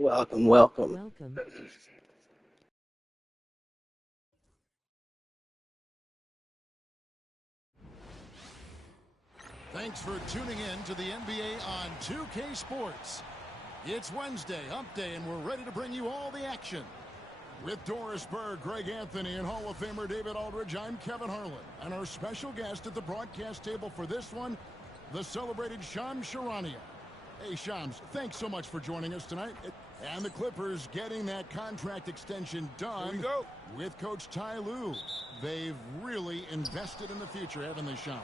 Welcome, welcome. Welcome. Thanks for tuning in to the NBA on 2K Sports. It's Wednesday, Hump Day, and we're ready to bring you all the action. With Doris Berg, Greg Anthony, and Hall of Famer David Aldridge, I'm Kevin Harlan. And our special guest at the broadcast table for this one, the celebrated Shams Charania. Hey, Shams, thanks so much for joining us tonight. And the Clippers getting that contract extension done. Here we go. With Coach Ty Lue. They've really invested in the future, haven't they, Shams?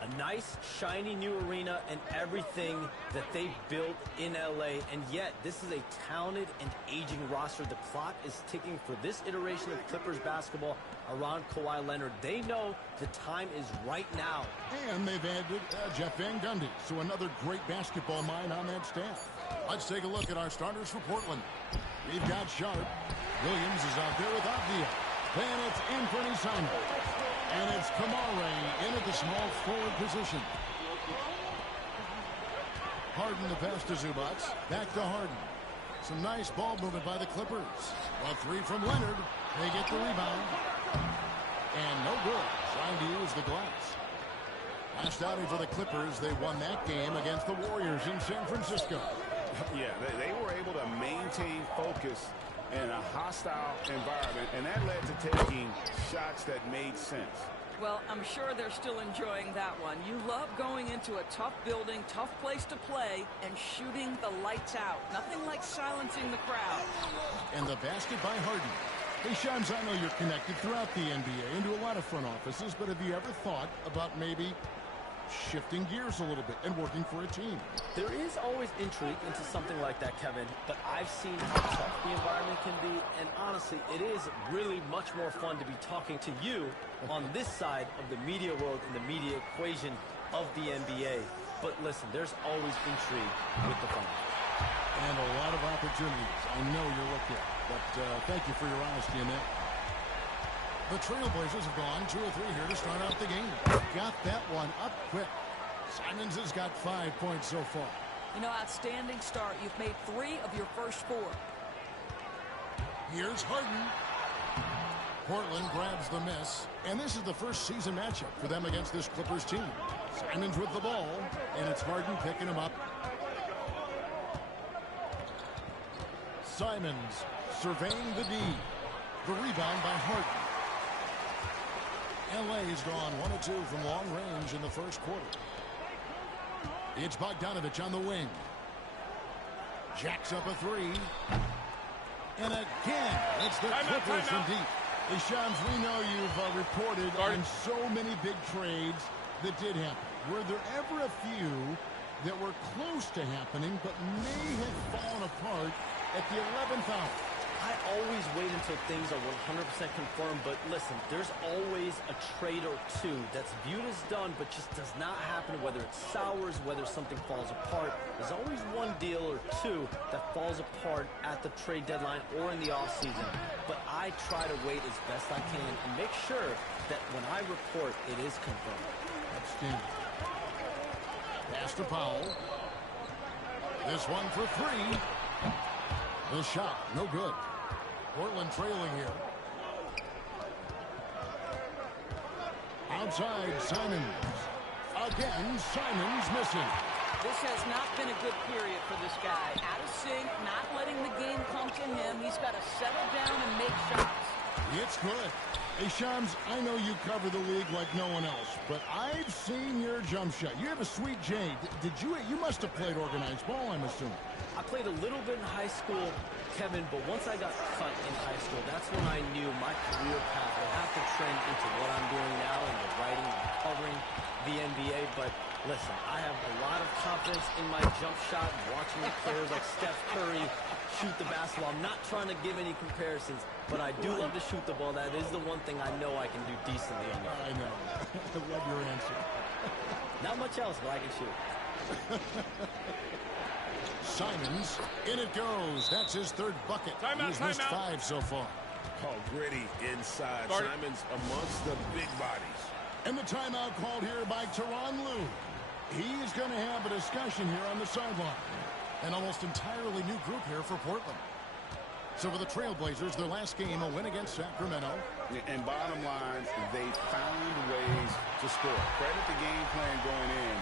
A nice, shiny new arena and everything that they built in LA. And yet, this is a talented and aging roster. The clock is ticking for this iteration of Clippers basketball around Kawhi Leonard. They know the time is right now. And they've added Jeff Van Gundy, so another great basketball mind on that staff. Let's take a look at our starters for Portland. We've got Sharp. Williams is out there with Avdia. Then it's Anthony Simons. And it's Kamare in at the small forward position. Harden the pass to Zubac. Back to Harden. Some nice ball movement by the Clippers. A three from Leonard. They get the rebound. And no good. Trying to use the glass. Last outing for the Clippers. They won that game against the Warriors in San Francisco. Yeah, they were able to maintain focus in a hostile environment, and that led to taking shots that made sense. Well, I'm sure they're still enjoying that one. You love going into a tough building, tough place to play, and shooting the lights out. Nothing like silencing the crowd. And the basket by Harden. Hey, Shams, I know you're connected throughout the NBA into a lot of front offices, but have you ever thought about maybe shifting gears a little bit and working for a team? There is always intrigue into something like that, Kevin, but I've seen how tough the environment can be, and honestly, it is really much more fun to be talking to you on this side of the media world and the media equation of the NBA. But listen, there's always intrigue with the fun. And a lot of opportunities. I know you're looked at, but thank you for your honesty in that. The Trailblazers have gone 2 or 3 here to start out the game. Got that one up quick. Simons has got 5 points so far. You know, outstanding start. You've made 3 of your first 4. Here's Harden. Portland grabs the miss. And this is the first season matchup for them against this Clippers team. Simons with the ball, and it's Harden picking him up. Simons surveying the D. The rebound by Harden. LA has gone 1 of 2 from long range in the first quarter. It's Bogdanovich on the wing. Jacks up a 3. And again, it's the Clippers from deep. Hey, Shams, we know you've reported on so many big trades that did happen. Were there ever a few that were close to happening but may have fallen apart at the 11th hour? I always wait until things are 100% confirmed, but listen, there's always a trade or two that's viewed as done, but just does not happen, whether it sours, whether something falls apart. There's always one deal or two that falls apart at the trade deadline or in the offseason. But I try to wait as best I can and make sure that when I report, it is confirmed. Outstanding. Pass to Powell. This one for 3. The shot, no good. Portland trailing here. Outside, Simons. Again, Simons missing. This has not been a good period for this guy. Out of sync, not letting the game come to him. He's got to settle down and make shots. It's good. Hey, Shams, I know you cover the league like no one else, but I've seen your jump shot. You have a sweet J. You must have played organized ball, I'm assuming. I played a little bit in high school, Kevin, but once I got cut in high school, that's when I knew my career path would have to trend into what I'm doing now in the writing and covering the NBA. But listen, I have a lot of confidence in my jump shot, watching the players like Steph Curry shoot the basketball. I'm not trying to give any comparisons, but I do love to shoot the ball. That is the one thing I know I can do decently on the I know. I love your answer. Not much else, but I can shoot. Simons, in it goes. That's his 3rd bucket. He's missed 5 so far. Oh, gritty inside. Simons amongst the big bodies. And the timeout called here by Tyronn Lue. He's going to have a discussion here on the sideline. An almost entirely new group here for Portland. So for the Trailblazers, their last game, a win against Sacramento. And bottom line, they found ways to score. Credit the game plan going in.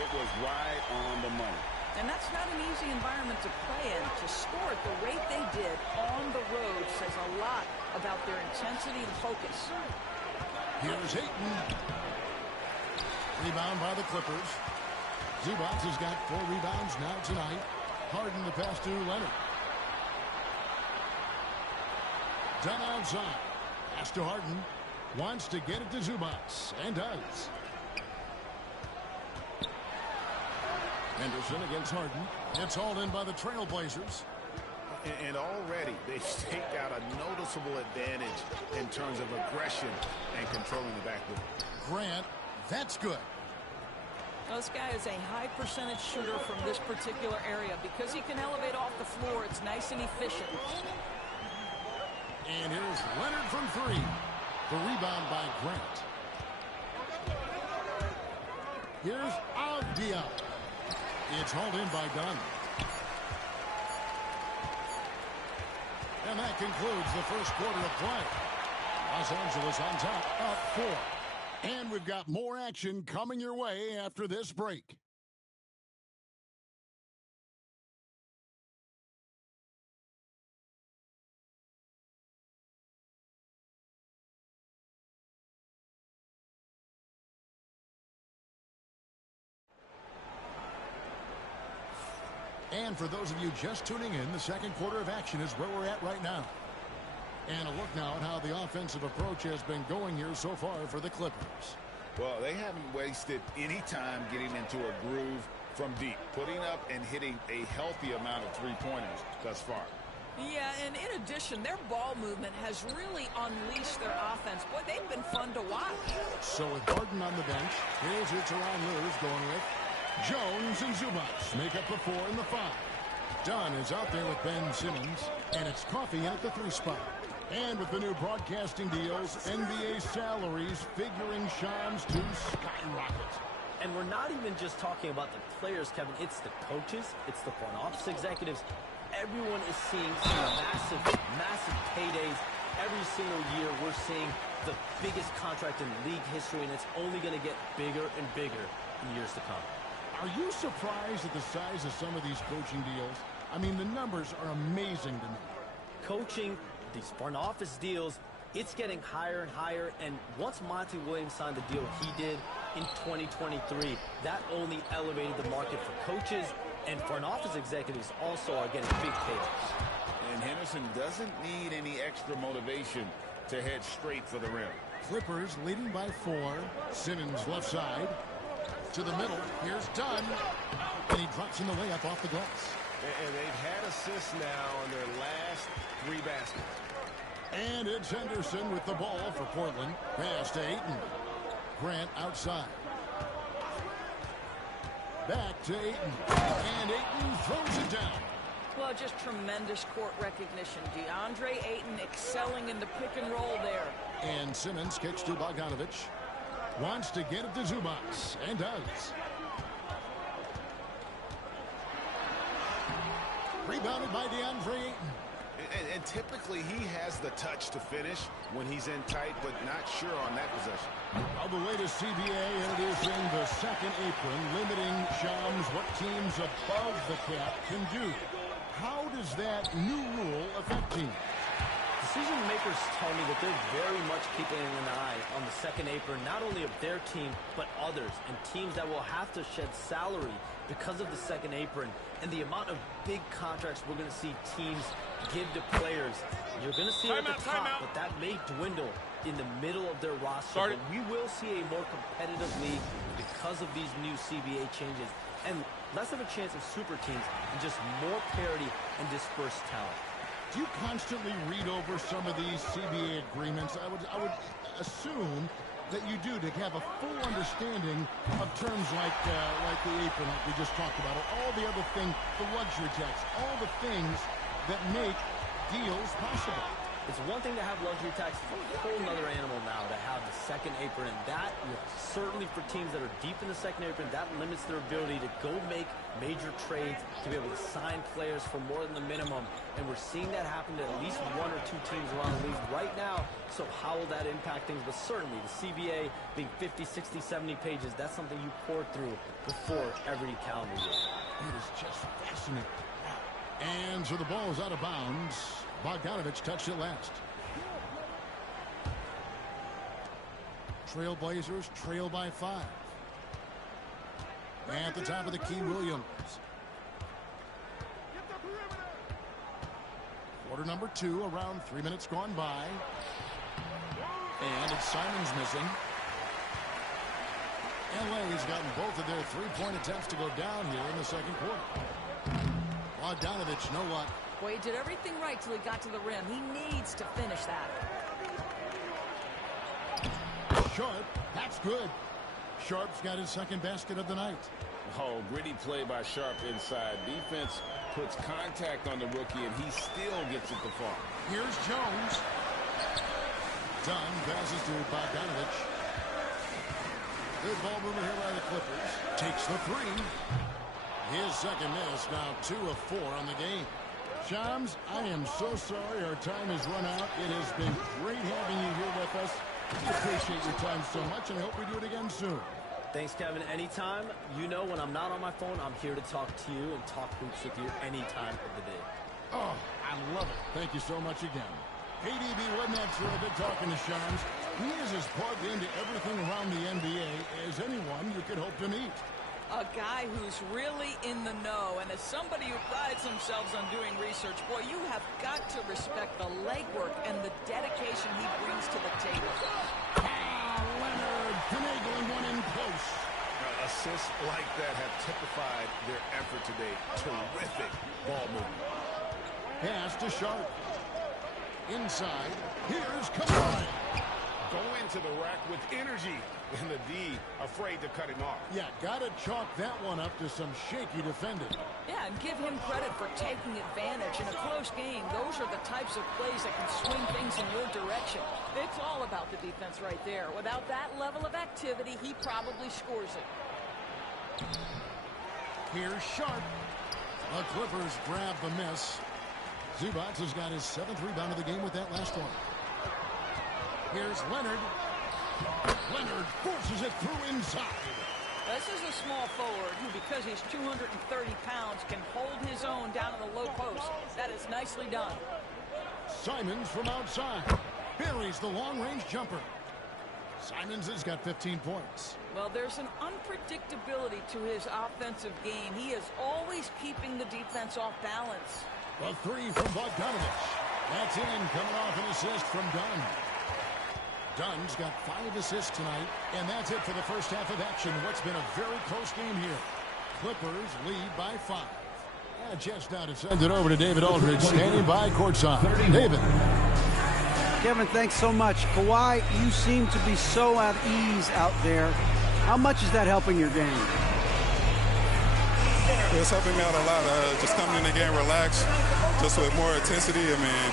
It was right on the money. And that's not an easy environment to play in. To score at the rate they did on the road says a lot about their intensity and focus. Here's Ayton. Rebound by the Clippers. Zubac has got 4 rebounds now tonight. Harden the pass to Leonard. Done outside. Pass to Harden. Wants to get it to Zubac. And does. Henderson against Harden. It's hauled in by the Trailblazers. And already they staked out a noticeable advantage in terms of aggression and controlling the backboard. Grant, that's good. Well, this guy is a high percentage shooter from this particular area. Because he can elevate off the floor, it's nice and efficient. And here's Leonard from 3. The rebound by Grant. Here's Avdia. It's hauled in by Dunn. And that concludes the first quarter of play. Los Angeles on top, up 4. And we've got more action coming your way after this break. And for those of you just tuning in, the second quarter of action is where we're at right now. And a look now at how the offensive approach has been going here so far for the Clippers. Well, they haven't wasted any time getting into a groove from deep, putting up and hitting a healthy amount of three-pointers thus far. Yeah, and in addition, their ball movement has really unleashed their offense. Boy, they've been fun to watch. So with Harden on the bench, here's your Teron Lewis going with Jones and Zubac make up the 4 and the 5. Dunn is out there with Ben Simmons, and it's Coffey at the 3 spot. And with the new broadcasting deals, NBA salaries figuring Shams to skyrocket. And we're not even just talking about the players, Kevin. It's the coaches. It's the front office executives. Everyone is seeing some massive paydays. Every single year we're seeing the biggest contract in league history, and it's only going to get bigger and bigger in years to come. Are you surprised at the size of some of these coaching deals? I mean, the numbers are amazing to me. Coaching, these front office deals, it's getting higher and higher. And once Monty Williams signed the deal he did in 2023, that only elevated the market for coaches, and front office executives also are getting big payouts. And Henderson doesn't need any extra motivation to head straight for the rim. Clippers leading by 4. Simmons left side. To the middle. Here's Dunn. And he drops in the layup off the glass. And they've had assists now on their last 3 baskets. And it's Henderson with the ball for Portland. Pass to Ayton. Grant outside. Back to Ayton. And Ayton throws it down. Well, just tremendous court recognition. DeAndre Ayton excelling in the pick and roll there. And Simmons kicks to Bogdanovich. Wants to get it to Zubac. And does. Rebounded by DeAndre Ayton. And typically he has the touch to finish when he's in tight, but not sure on that possession. Well, the latest CBA introducing the second apron, limiting Shams what teams above the cap can do. How does that new rule affect teams? Decision makers tell me that they're very much keeping an eye on the second apron, not only of their team, but others, and teams that will have to shed salary because of the second apron and the amount of big contracts we're going to see teams give to players. You're going to see it at the top, but that may dwindle in the middle of their roster. But we will see a more competitive league because of these new CBA changes, and less of a chance of super teams and just more parity and dispersed talent. Do you constantly read over some of these CBA agreements? I would assume that you do, to have a full understanding of terms like the apron, like we just talked about, or all the other things, the luxury tax, all the things that make deals possible. It's one thing to have luxury tax. It's a whole nother animal now to have the second apron. And that, certainly for teams that are deep in the second apron, that limits their ability to go make major trades, to be able to sign players for more than the minimum. And we're seeing that happen to at least one or two teams around the league right now. So how will that impact things? But certainly the CBA being 50, 60, 70 pages, that's something you pour through before every calendar year. It is just fascinating. And so the ball is out of bounds. Bogdanovich touched it last. Trailblazers trail by 5. At the top of the key, Williams. Quarter number 2, around 3 minutes gone by. And it's Simons missing. LA's gotten both of their three-point attempts to go down here in the second quarter. Bogdanovich, no luck. Well, he did everything right till he got to the rim. He needs to finish that. Sharp, that's good. Sharp's got his second basket of the night. Oh, gritty play by Sharp inside. Defense puts contact on the rookie, and he still gets it to fall. Here's Jones. Dunn passes to Bogdanovich. Good ball movement here by the Clippers. Takes the 3. His second miss, now 2 of 4 on the game. Shams, I am so sorry our time has run out. It has been great having you here with us. We appreciate your time so much, and I hope we do it again soon. Thanks, Kevin. Anytime. You know, when I'm not on my phone, I'm here to talk to you and talk hoops with you any time of the day. Oh, I love it. Thank you so much again. KDB, wasn't that terrific talking to Shams? He is as plugged into everything around the NBA as anyone you could hope to meet. A guy who's really in the know, and as somebody who prides themselves on doing research, boy, you have got to respect the legwork and the dedication he brings to the table. Leonard finagling one in close. Assists like that have typified their effort today. Terrific ball movement. Pass to Sharp. Inside. Here's Kawhi. Go into the rack with energy. And the D afraid to cut him off. Yeah, got to chalk that one up to some shaky defending. Yeah, and give him credit for taking advantage in a close game. Those are the types of plays that can swing things in your direction. It's all about the defense right there. Without that level of activity, he probably scores it. Here's Sharp. The Clippers grab the miss. Zubac has got his 7th rebound of the game with that last one. Here's Leonard. Leonard forces it through inside. This is a small forward who, because he's 230 pounds, can hold his own down in the low post. That is nicely done. Simons from outside. Buries the long-range jumper. Simons has got 15 points. Well, there's an unpredictability to his offensive game. He is always keeping the defense off balance. A 3 from Bogdanovich. That's in, coming off an assist from Dunn. Dunn's got 5 assists tonight, and that's it for the first half of action. What's been a very close game here. Clippers lead by 5. And just now to send it over to David Aldridge, standing by courtside. David. Kevin, thanks so much. Kawhi, you seem to be so at ease out there. How much is that helping your game? It's helping me out a lot. Just coming in the game relaxed, just with more intensity. I mean,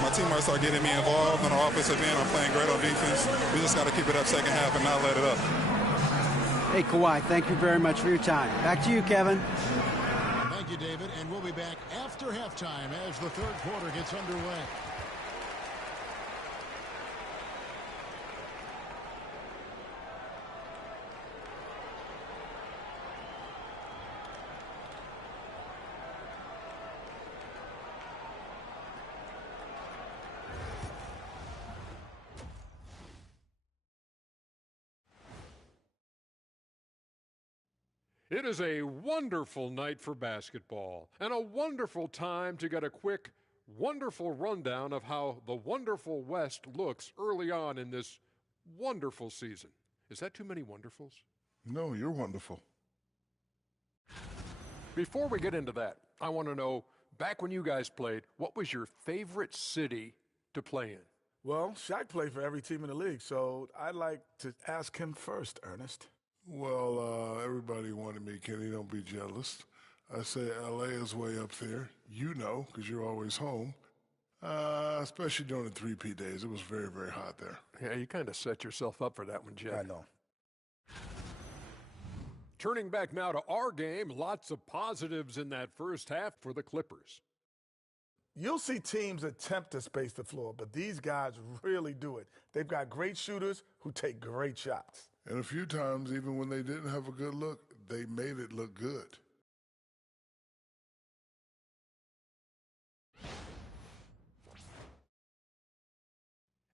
my teammates are getting me involved on the offensive end. I'm playing great on defense. We just got to keep it up second half and not let it up. Hey, Kawhi, thank you very much for your time. Back to you, Kevin. Thank you, David. And we'll be back after halftime as the third quarter gets underway. It is a wonderful night for basketball and a wonderful time to get a quick, wonderful rundown of how the wonderful West looks early on in this wonderful season. Is that too many wonderfuls? No, you're wonderful. Before we get into that, I want to know, back when you guys played, what was your favorite city to play in? Well, Shaq played for every team in the league, so I'd like to ask him first, Ernest. Well, everybody wanted me, Kenny. Don't be jealous. I say L.A. is way up there. You know, because you're always home. Especially during the 3P days. It was very, very hot there. Yeah, you kind of set yourself up for that one, Jeff. I know. Turning back now to our game, lots of positives in that first half for the Clippers. You'll see teams attempt to space the floor, but these guys really do it. They've got great shooters who take great shots. And a few times, even when they didn't have a good look, they made it look good.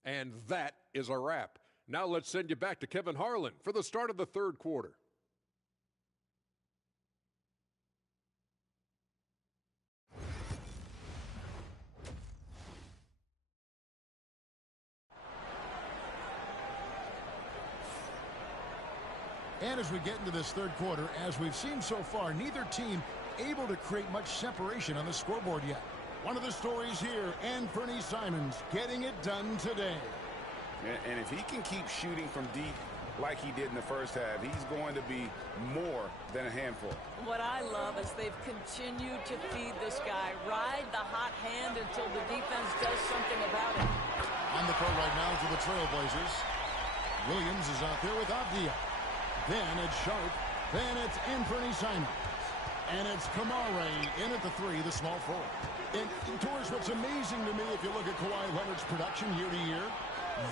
And that is a wrap. Now let's send you back to Kevin Harlan for the start of the third quarter. And as we get into this third quarter, as we've seen so far, neither team able to create much separation on the scoreboard yet. One of the stories here, Anthony Simons getting it done today. And if he can keep shooting from deep like he did in the first half, he's going to be more than a handful. What I love is they've continued to feed this guy, ride the hot hand until the defense does something about it. On the court right now for the Trailblazers. Williams is out there with Avdia. Then it's Sharp. Then it's Anthony Simons. And it's Kamare in at the three, the small forward. And Torres, what's amazing to me, if you look at Kawhi Leonard's production year to year,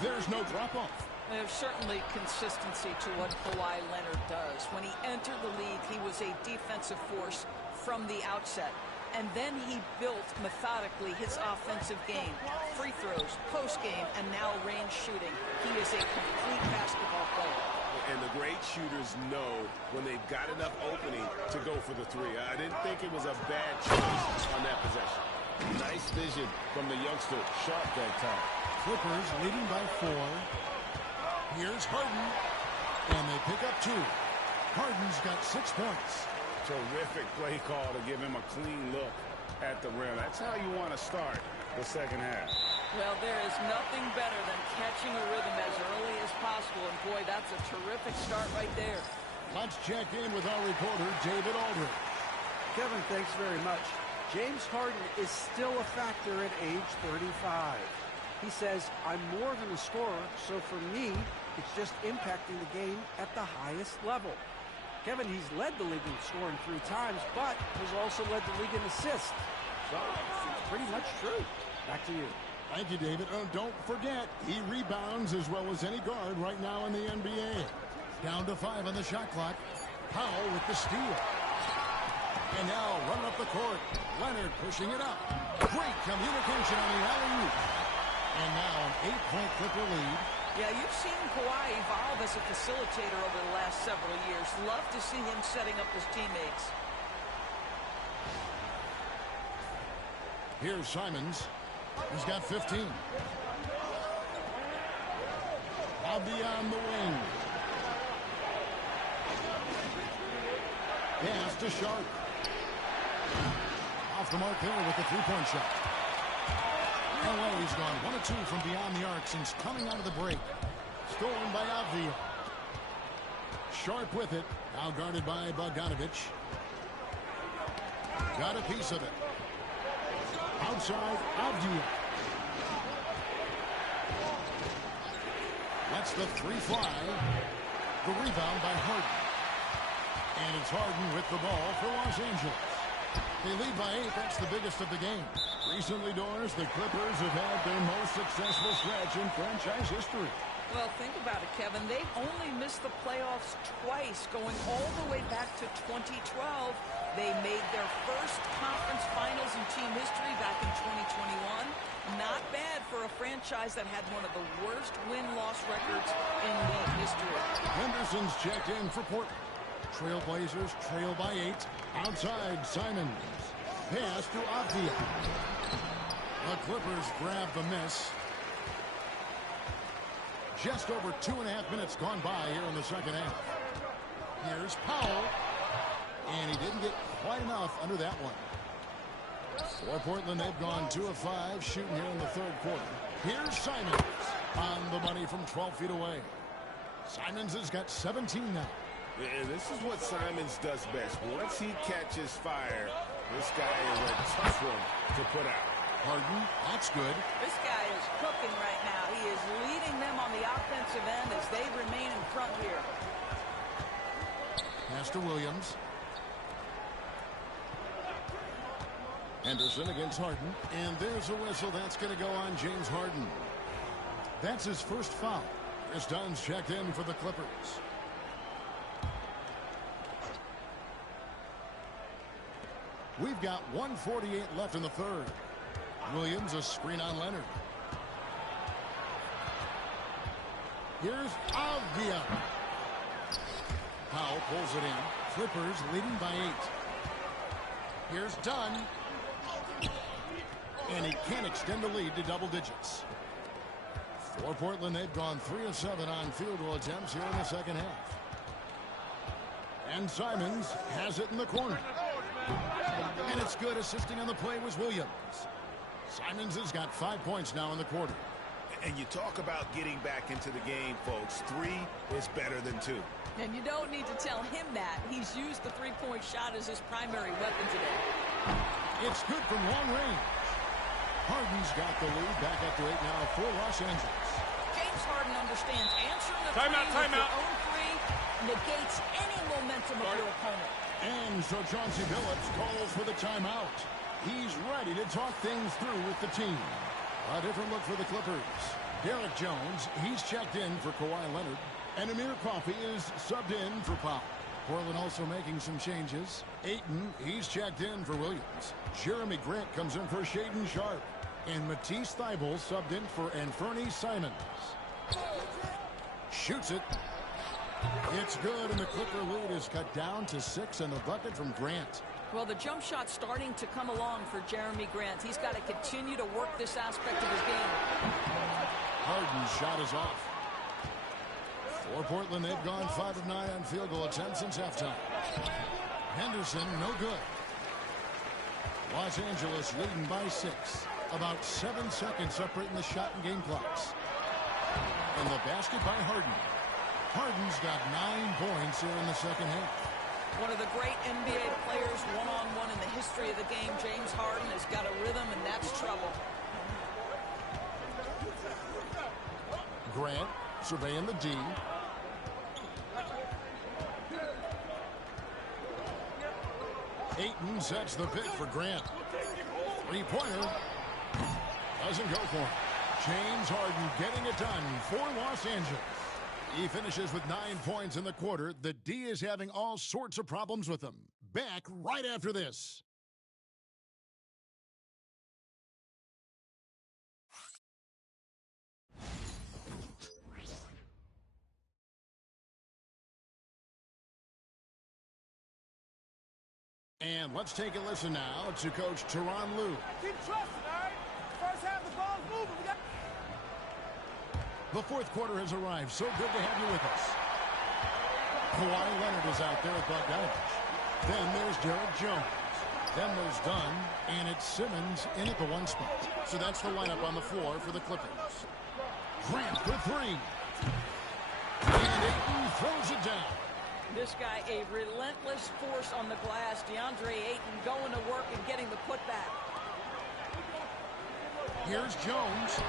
there's no drop-off. There's certainly consistency to what Kawhi Leonard does. When he entered the league, he was a defensive force from the outset. And then he built methodically his offensive game. Free throws, post-game, and now range shooting. He is a complete basketball player. And the great shooters know when they've got enough opening to go for the three. I didn't think it was a bad choice on that possession. Nice vision from the youngster, Sharp that time. Clippers leading by 4. Here's Harden. And they pick up 2. Harden's got 6 points. Terrific play call to give him a clean look at the rim. That's how you want to start the second half. Well, there is nothing better than catching a rhythm as early as possible. And, boy, that's a terrific start right there. Let's check in with our reporter, David Aldridge. Kevin, thanks very much. James Harden is still a factor at age 35. He says, I'm more than a scorer, so for me, it's just impacting the game at the highest level. Kevin, he's led the league in scoring 3 times, but has also led the league in assists. So, it's pretty much true. Back to you. Thank you, David. Oh, don't forget, he rebounds as well as any guard right now in the NBA. Down to 5 on the shot clock. Powell with the steal. And now running up the court. Leonard pushing it up. Great communication on the alley-oop. And now an 8-point Clipper lead. Yeah, you've seen Kawhi evolve as a facilitator over the last several years. Love to see him setting up his teammates. Here's Simons. He's got 15. Now beyond the wing. Pass to Sharp. Off the mark there with the 3-point shot. LA's gone 1 of 2 from beyond the arc since coming out of the break. Stolen by Avdia. Sharp with it. Now guarded by Bogdanovich. Got a piece of it. Outside, Avdia. That's the 3 fly. The rebound by Harden. And it's Harden with the ball for Los Angeles. They lead by 8. That's the biggest of the game. Recently, Doris, the Clippers have had their most successful stretch in franchise history. Well, think about it, Kevin. They've only missed the playoffs twice, going all the way back to 2012. They made their first conference finals in team history back in 2021. Not bad for a franchise that had one of the worst win-loss records in league history. Henderson's checked in for Portland. Trailblazers trail by 8. Outside, Simons. Pass to Avdia. The Clippers grab the miss. Just over 2.5 minutes gone by here in the second half. Here's Powell. And he didn't get quite enough under that one. For Portland, they've gone 2 of 5 shooting here in the third quarter. Here's Simons on the money from 12 feet away. Simons has got 17 now. And this is what Simons does best. Once he catches fire, this guy is a tough one to put out. Harden, that's good. This guy is cooking right now. He is leading them on the offensive end as they remain in front here. Pass to Williams. Henderson against Harden. And there's a whistle. That's going to go on James Harden. That's his first foul. Chris Dunn's checked in for the Clippers. We've got 1:48 left in the third. Williams, a screen on Leonard. Here's Avdia. Powell pulls it in. Clippers leading by 8. Here's Dunn. And he can't extend the lead to double digits. For Portland, they've gone 3 of 7 on field goal attempts here in the second half. And Simons has it in the corner. And it's good. Assisting on the play was Williams. Simons has got 5 points now in the quarter. And you talk about getting back into the game, folks. 3 is better than 2. And you don't need to tell him that. He's used the three-point shot as his primary weapon today. It's good from long range. Harden's got the lead. Back up to 8 now for Los Angeles. James Harden understands answering the three with your own three negates any momentum of your opponent. And so Chauncey Billups calls for the timeout. He's ready to talk things through with the team. A different look for the Clippers. Derek Jones, he's checked in for Kawhi Leonard. And Amir Coffey is subbed in for Powell. Portland also making some changes. Ayton, he's checked in for Williams. Jeremy Grant comes in for Shaedon Sharpe. And Matisse Thybulle subbed in for Anthony Simons. Shoots it. It's good, and the Clipper lead is cut down to 6, and the bucket from Grant. Well, the jump shot's starting to come along for Jeremy Grant. He's got to continue to work this aspect of his game. Harden's shot is off. For Portland, they've gone 5 of 9 on field goal attempts since halftime. Henderson, no good. Los Angeles leading by 6. About 7 seconds separating the shot and game clocks. And the basket by Harden. Harden's got 9 points here in the second half. One of the great NBA players one-on-one in the history of the game, James Harden, has got a rhythm, and that's trouble. Grant surveying the D. Ayton sets the pick for Grant. Three-pointer. Doesn't go for him. James Harden getting it done for Los Angeles. He finishes with 9 points in the quarter. The D is having all sorts of problems with him. Back right after this. And let's take a listen now to Coach Tyronn Lue. Keep trusting, all right? First half, the ball's moving. We got... The fourth quarter has arrived. So good to have you with us. Kawhi Leonard is out there at the bench. Then there's Derek Jones. Then there's Dunn. And it's Simmons in at the 1 spot. So that's the lineup on the floor for the Clippers. Grant for 3. And Ayton throws it down. This guy, a relentless force on the glass. DeAndre Ayton going to work and getting the putback. Here's Jones.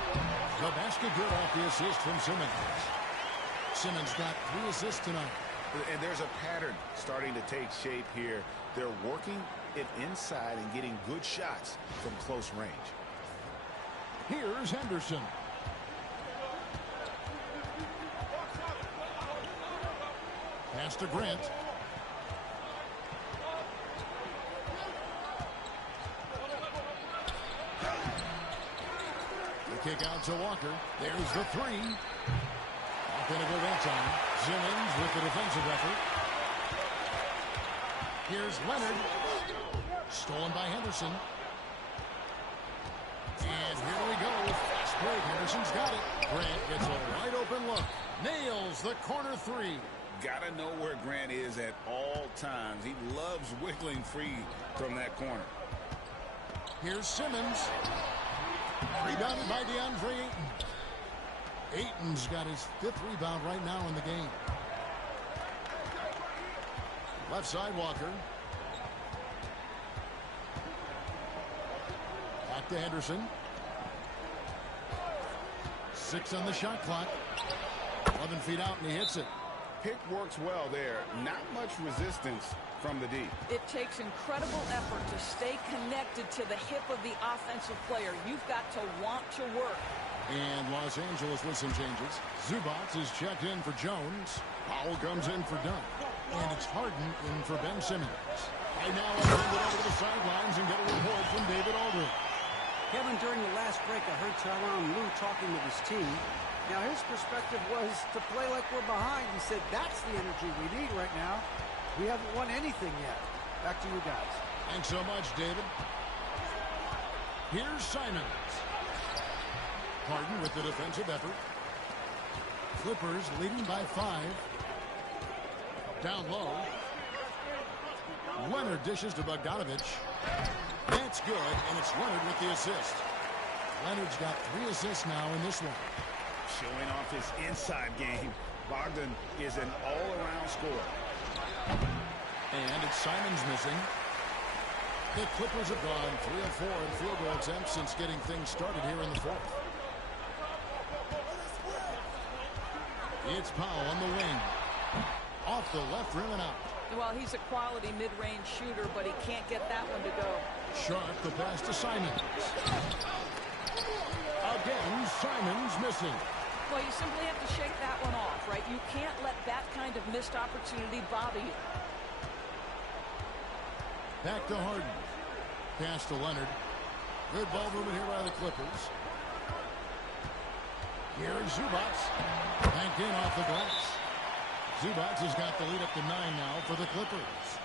The basket good off the assist from Simmons. Simmons got 3 assists tonight. And there's a pattern starting to take shape here. They're working it inside and getting good shots from close range. Here's Henderson. Pass to Grant. The kick out to Walker. There's the 3. Not going to go that time. Simmons with the defensive effort. Here's Leonard. Stolen by Henderson. And here we go. Fast break. Henderson's got it. Grant gets a wide open look. Nails the corner 3. Gotta know where Grant is at all times. He loves wiggling free from that corner. Here's Simmons. Rebounded by DeAndre Ayton. Ayton's got his 5th rebound right now in the game. Left side, Walker. Back to Henderson. 6 on the shot clock. 11 feet out, and he hits it. Pick works well there. Not much resistance from the D. It takes incredible effort to stay connected to the hip of the offensive player. You've got to want to work. And Los Angeles with some changes. Zubac is checked in for Jones. Powell comes in for Dunn. And it's Harden in for Ben Simmons. Right now, I'll send it over to the sidelines and get a report from David Aldridge. Kevin, during the last break, I heard Tyronn Lue talking with his team. Now, his perspective was to play like we're behind. He said, that's the energy we need right now. We haven't won anything yet. Back to you guys. Thanks so much, David. Here's Simons. Harden with the defensive effort. Clippers leading by 5. Down low. Leonard dishes to Bogdanovich. That's good, and it's Leonard with the assist. Leonard's got 3 assists now in this one. Showing off his inside game. Bogdan is an all-around scorer. And it's Simons missing. The Clippers have gone 3 of 4 in field goal attempts since getting things started here in the 4th. It's Powell on the wing. Off the left rim and out. Well, he's a quality mid-range shooter, but he can't get that one to go. Sharp the pass to Simons. Again, Simons missing. Well, you simply have to shake that one off, right? You can't let that kind of missed opportunity bother you. Back to Harden. Pass to Leonard. Good ball movement here by the Clippers. Here's Zubac. Banked in off the glass. Zubac has got the lead up to 9 now for the Clippers.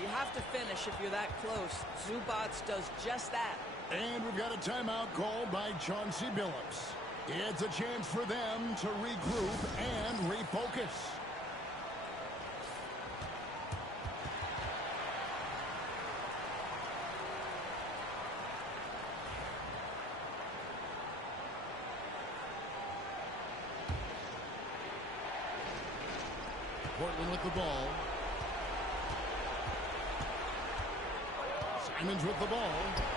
You have to finish if you're that close. Zubac does just that. And we've got a timeout called by Chauncey Billups. It's a chance for them to regroup and refocus. Portland with the ball. Simons with the ball.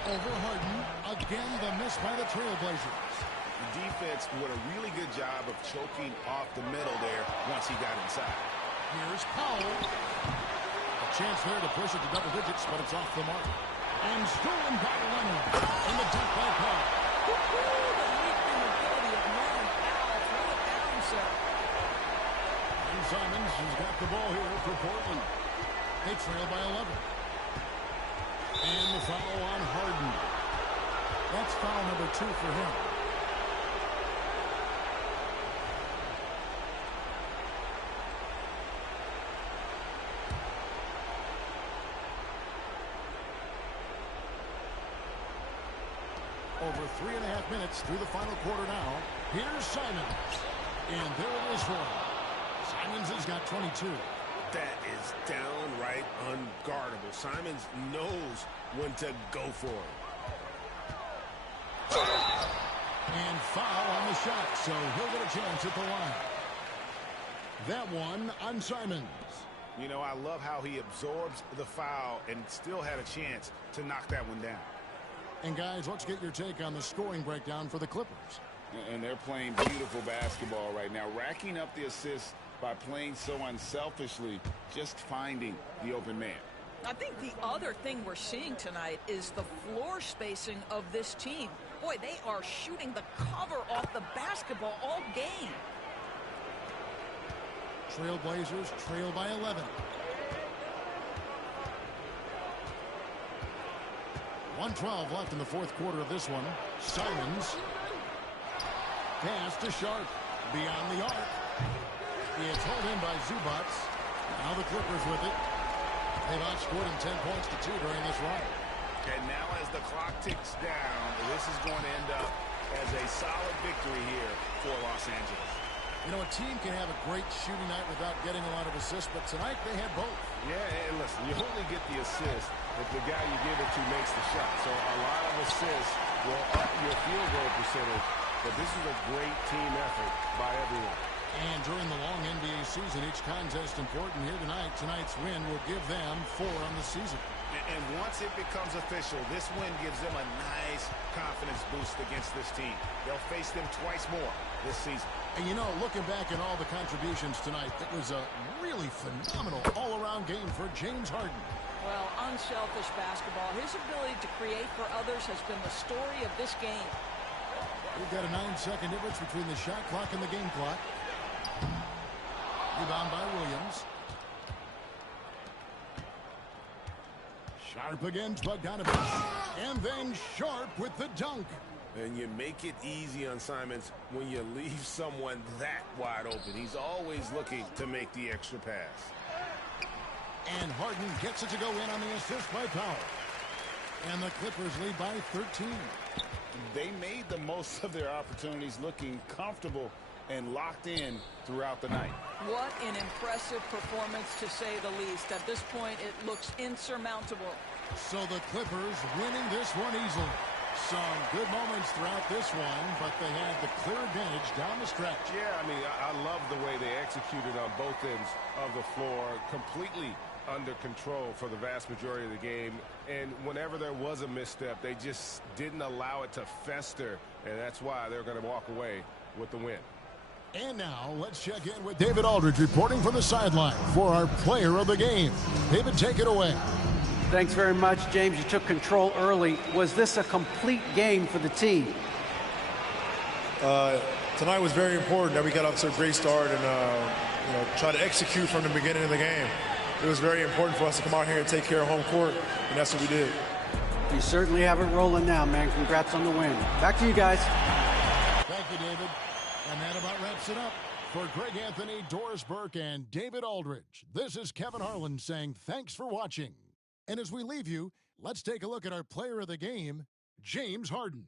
Over Harden. Again, the miss by the Trailblazers. The defense did a really good job of choking off the middle there once he got inside. Here's Powell. A chance there to push it to double digits, but it's off the mark. And stolen by Leonard. In the deep by Powell. The leaping ability of Norman Powell. Throw it down, sir. And Simons has got the ball here for Portland. They trail by 11. And the foul on Harden. That's foul number 2 for him. Over 3.5 minutes through the final quarter now. Here's Simons. And there it is for him. Simons has got 22. That is downright unguardable. Simons knows when to go for it. And foul on the shot, so he'll get a chance at the line. That one on Simons. You know, I love how he absorbs the foul and still had a chance to knock that one down. And guys, let's get your take on the scoring breakdown for the Clippers. And they're playing beautiful basketball right now, racking up the assists by playing so unselfishly, just finding the open man. I think the other thing we're seeing tonight is the floor spacing of this team. Boy, they are shooting the cover off the basketball all game. Trailblazers trail by 11. 1:12 left in the 4th quarter of this one. Simons. Pass to Sharp. Beyond the arc. It's held in by Zubac. Now the Clippers with it. They've outscored him 10 points to 2 during this run. And now as the clock ticks down, this is going to end up as a solid victory here for Los Angeles. You know, a team can have a great shooting night without getting a lot of assists, but tonight they had both. Yeah, and listen, you only get the assist if the guy you give it to makes the shot. So a lot of assists will up your field goal percentage, but this is a great team effort by everyone. And during the long NBA season, each contest important here tonight. Tonight's win will give them 4 on the season. And once it becomes official, this win gives them a nice confidence boost against this team. They'll face them twice more this season. And you know, looking back at all the contributions tonight, it was a really phenomenal all-around game for James Harden. Well, unselfish basketball. His ability to create for others has been the story of this game. We've got a 9-second difference between the shot clock and the game clock. Rebound by Williams. Sharp against Bogdanovich. And then Sharp with the dunk. And you make it easy on Simons when you leave someone that wide open. He's always looking to make the extra pass. And Harden gets it to go in on the assist by Powell. And the Clippers lead by 13. They made the most of their opportunities, looking comfortable and locked in throughout the night. What an impressive performance, to say the least. At this point, it looks insurmountable. So the Clippers winning this one easily. Some good moments throughout this one, but they had the clear advantage down the stretch. Yeah, I mean, I love the way they executed on both ends of the floor, completely under control for the vast majority of the game. And whenever there was a misstep, they just didn't allow it to fester, and that's why they're going to walk away with the win. And now let's check in with David Aldridge reporting from the sideline for our player of the game. David, take it away. Thanks very much, James. You took control early. Was this a complete game for the team? Tonight was very important that we got off to a great start and try to execute from the beginning of the game. It was very important for us to come out here and take care of home court, and that's what we did. You certainly have it rolling now, man. Congrats on the win. Back to you guys. Thank you, David. And that about wraps it up. For Greg Anthony, Doris Burke, and David Aldridge, this is Kevin Harlan saying thanks for watching. And as we leave you, let's take a look at our player of the game, James Harden.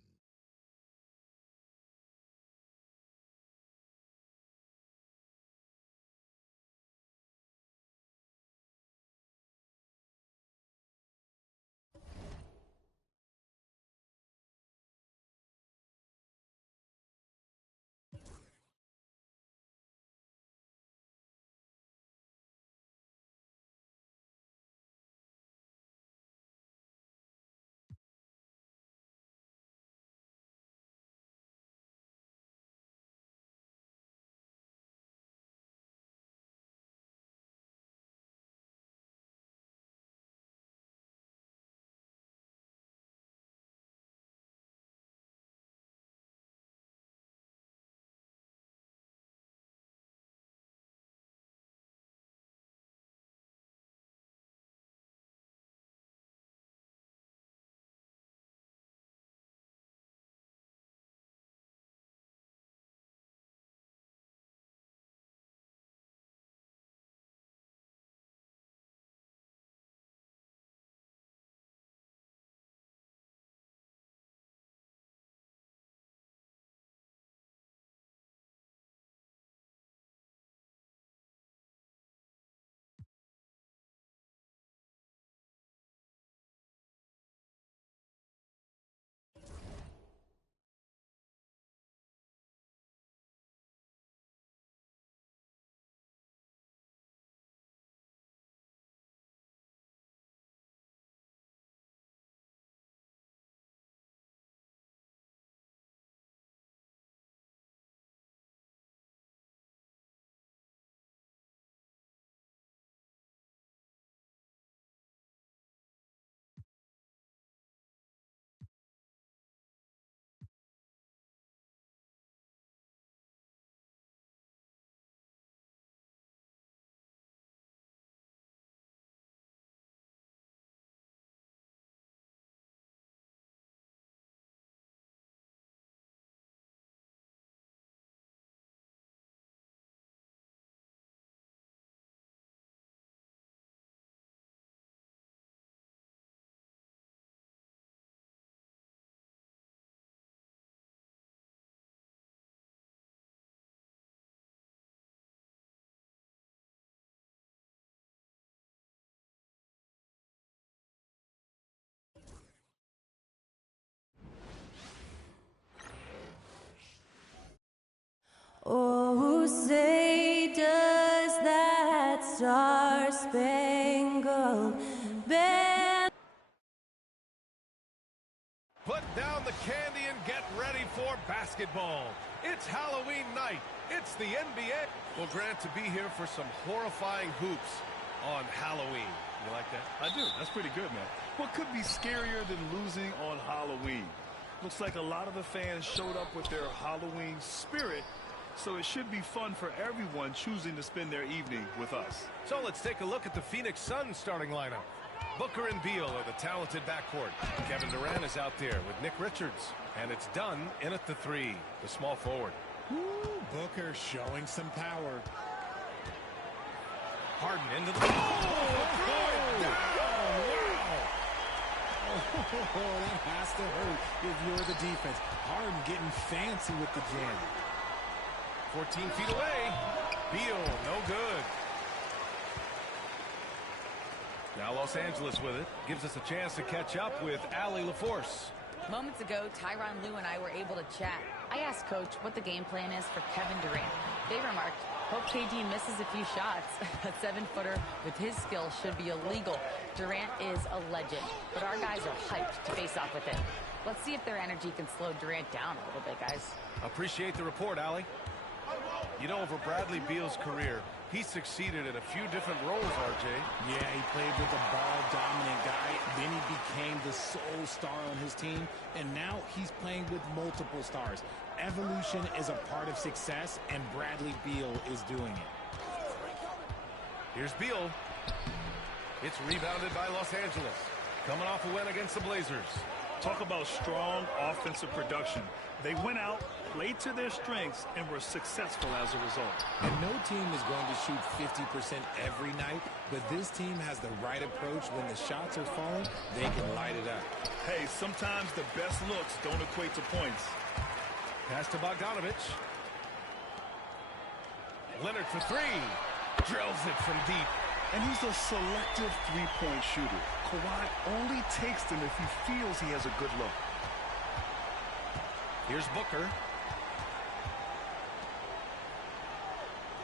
Oh, say does that star-spangled banner down the candy and get ready for basketball. It's Halloween night. It's the NBA. Well, Grant, to be here for some horrifying hoops on Halloween. You like that? I do. That's pretty good, man. What could be scarier than losing on Halloween? Looks like a lot of the fans showed up with their Halloween spirit, so it should be fun for everyone choosing to spend their evening with us. So let's take a look at the Phoenix Suns starting lineup. Booker and Beal are the talented backcourt. Kevin Durant is out there with Nick Richards. And it's done in at the three, the small forward. Ooh, Booker showing some power. Harden into the... Oh, that has to hurt if you're the defense. Harden getting fancy with the jam. 14 feet away. Beal, no good. Now Los Angeles with it. Gives us a chance to catch up with Allie LaForce. Moments ago, Tyronn Lue and I were able to chat. I asked Coach what the game plan is for Kevin Durant. They remarked, hope KD misses a few shots. A 7-footer with his skill should be illegal. Durant is a legend, but our guys are hyped to face off with him. Let's see if their energy can slow Durant down a little bit, guys. Appreciate the report, Allie. You know, over Bradley Beal's career, he succeeded in a few different roles, RJ. Yeah, he played with a ball-dominant guy. Then he became the sole star on his team, and now he's playing with multiple stars. Evolution is a part of success, and Bradley Beal is doing it. Here's Beal. It's rebounded by Los Angeles. Coming off a win against the Blazers. Talk about strong offensive production. They went out, played to their strengths, and were successful as a result. And no team is going to shoot 50% every night, but this team has the right approach. When the shots are falling, they can light it up. Hey, sometimes the best looks don't equate to points. Pass to Bogdanovich. Leonard for three. Drills it from deep. And he's a selective three-point shooter. Kawhi only takes them if he feels he has a good look. Here's Booker.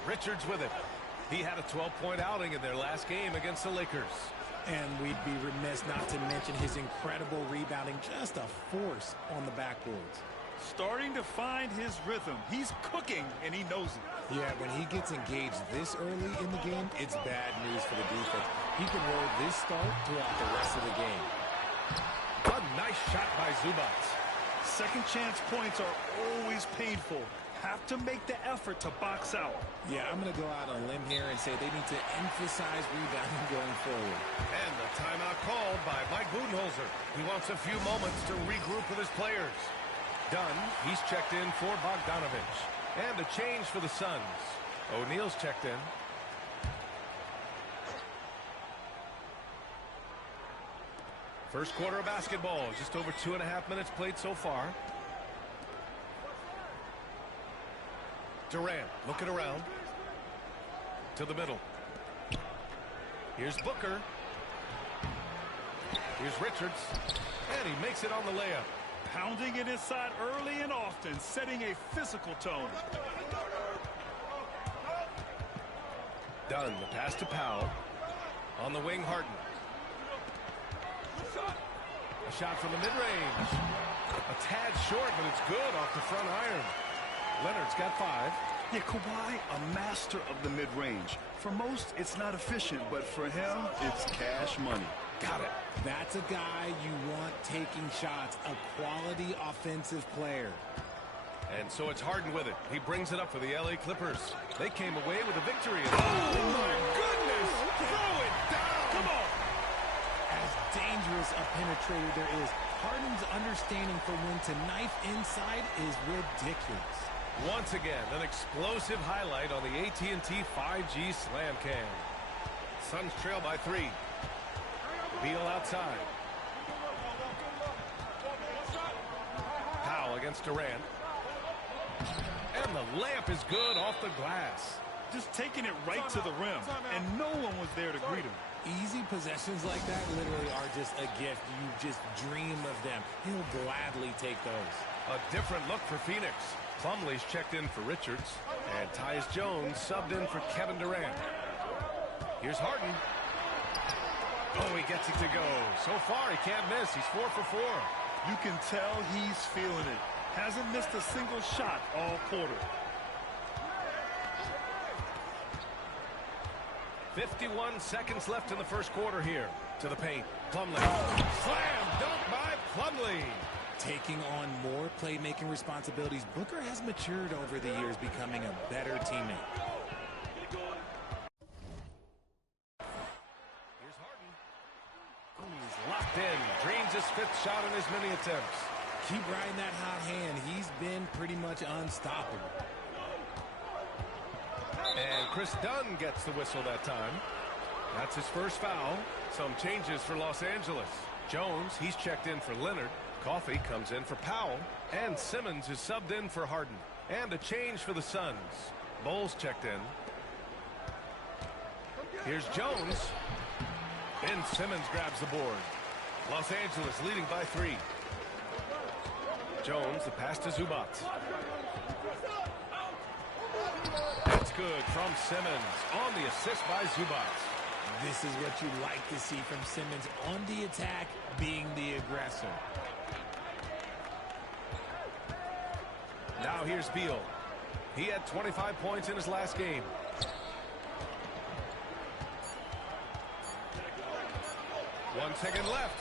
Richards with it. He had a 12-point outing in their last game against the Lakers. And we'd be remiss not to mention his incredible rebounding. Just a force on the backboards. Starting to find his rhythm. He's cooking, and he knows it. Yeah, when he gets engaged this early in the game, it's bad news for the defense. He can roll this start throughout the rest of the game. A nice shot by Zubac. Second chance points are always painful. Have to make the effort to box out. Yeah, I'm going to go out on a limb here and say they need to emphasize rebounding going forward. And the timeout called by Mike Budenholzer. He wants a few moments to regroup with his players. Dunn, he's checked in for Bogdanovich. And a change for the Suns. O'Neal's checked in. First quarter of basketball, just over 2.5 minutes played so far. Durant looking around to the middle. Here's Booker. Here's Richards. And he makes it on the layup. Pounding it inside early and often, setting a physical tone. Dunn, the pass to Powell. On the wing, Harden. A shot from the mid-range. A tad short, but it's good off the front iron. Leonard's got 5. Yeah, Kawhi, a master of the mid-range. For most, it's not efficient, but for him, it's cash money. Got it. That's a guy you want taking shots, a quality offensive player. And so it's Harden with it. He brings it up for the LA Clippers. They came away with a victory. Oh, my goodness! Throw it down! Come on! As dangerous a penetrator there is, Harden's understanding for when to knife inside is ridiculous. Once again, an explosive highlight on the AT&T 5G Slam Cam. Suns trail by 3. Beal outside. Powell against Durant. And the layup is good off the glass. Just taking it right to the rim, and no one was there to greet him. Easy possessions like that literally are just a gift. You just dream of them. He'll gladly take those. A different look for Phoenix. Plumlee's checked in for Richards. And Tyus Jones subbed in for Kevin Durant. Here's Harden. Oh, he gets it to go. So far, he can't miss. He's 4 for 4. You can tell he's feeling it. Hasn't missed a single shot all quarter. 51 seconds left in the first quarter here. To the paint. Plumlee. Slam dunk by Plumlee. Taking on more playmaking responsibilities, Booker has matured over the years, becoming a better teammate. Here's Harden. He's locked in. Drains his 5th shot in as many attempts. Keep riding that hot hand. He's been pretty much unstoppable. And Chris Dunn gets the whistle that time. That's his first foul. Some changes for Los Angeles. Jones, he's checked in for Leonard. Coffey comes in for Powell. And Simmons is subbed in for Harden. And a change for the Suns. Bowles checked in. Here's Jones. Ben Simmons grabs the board. Los Angeles leading by 3. Jones, the pass to Zubac. That's good from Simmons on the assist by Zubac. This is what you like to see from Simmons on the attack, being the aggressor. Now here's Beal. He had 25 points in his last game. One second left.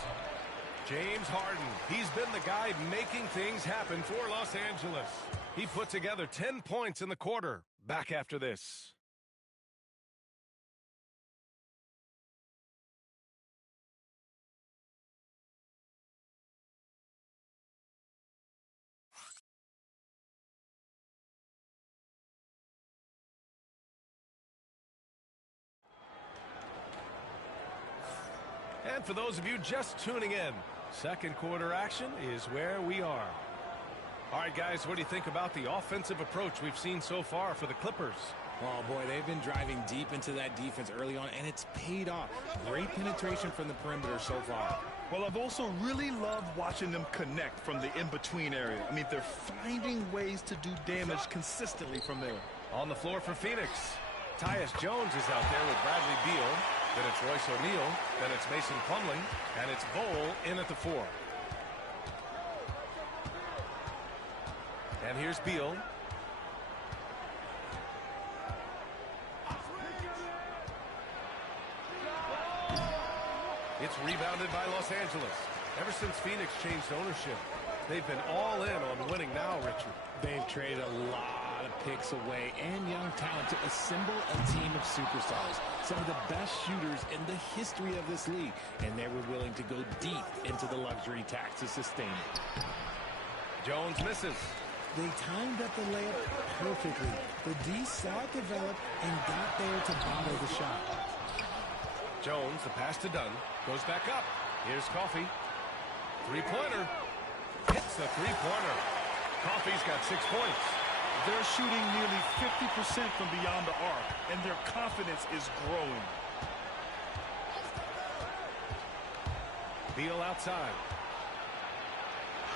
James Harden. He's been the guy making things happen for Los Angeles. He put together 10 points in the quarter. Back after this. And for those of you just tuning in, second quarter action is where we are. All right, guys, what do you think about the offensive approach we've seen so far for the Clippers? Oh, boy, they've been driving deep into that defense early on, and it's paid off. Great penetration from the perimeter so far. Well, I've also really loved watching them connect from the in-between area. I mean, they're finding ways to do damage consistently from there. On the floor for Phoenix, Tyus Jones is out there with Bradley Beal. Then it's Royce O'Neal. Then it's Mason Plumlee. And it's Bol in at the 4. And here's Beal. It's rebounded by Los Angeles. Ever since Phoenix changed ownership, they've been all in on winning now, Richard. They've traded a lot of picks away and young talent to assemble a team of superstars. Some of the best shooters in the history of this league. And they were willing to go deep into the luxury tax to sustain it. Jones misses. They timed up the layup perfectly. The D saw it develop and got there to bottle the shot. Jones, the pass to Dunn, goes back up. Here's Coffey. Three-pointer. Hits the three-pointer. Coffey's got 6 points. They're shooting nearly 50% from beyond the arc, and their confidence is growing. Beal outside.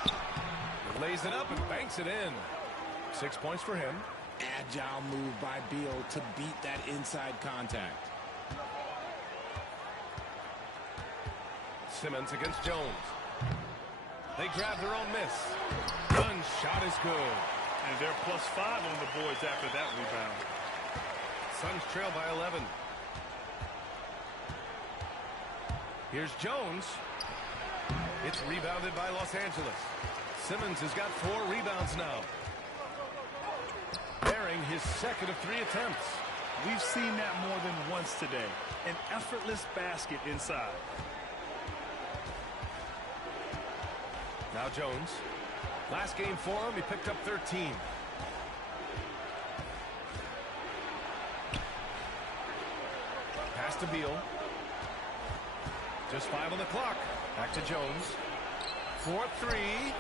He lays it up and banks it in. 6 points for him. Agile move by Beal to beat that inside contact. Simmons against Jones. They grab their own miss. Dunn's shot is good. And they're +5 on the boards after that rebound. Suns trail by 11. Here's Jones. It's rebounded by Los Angeles. Simmons has got 4 rebounds now. Bearing his second of 3 attempts. We've seen that more than once today. An effortless basket inside. Now Jones. Last game for him, he picked up 13. Pass to Beal. Just 5 on the clock. Back to Jones. 4-3.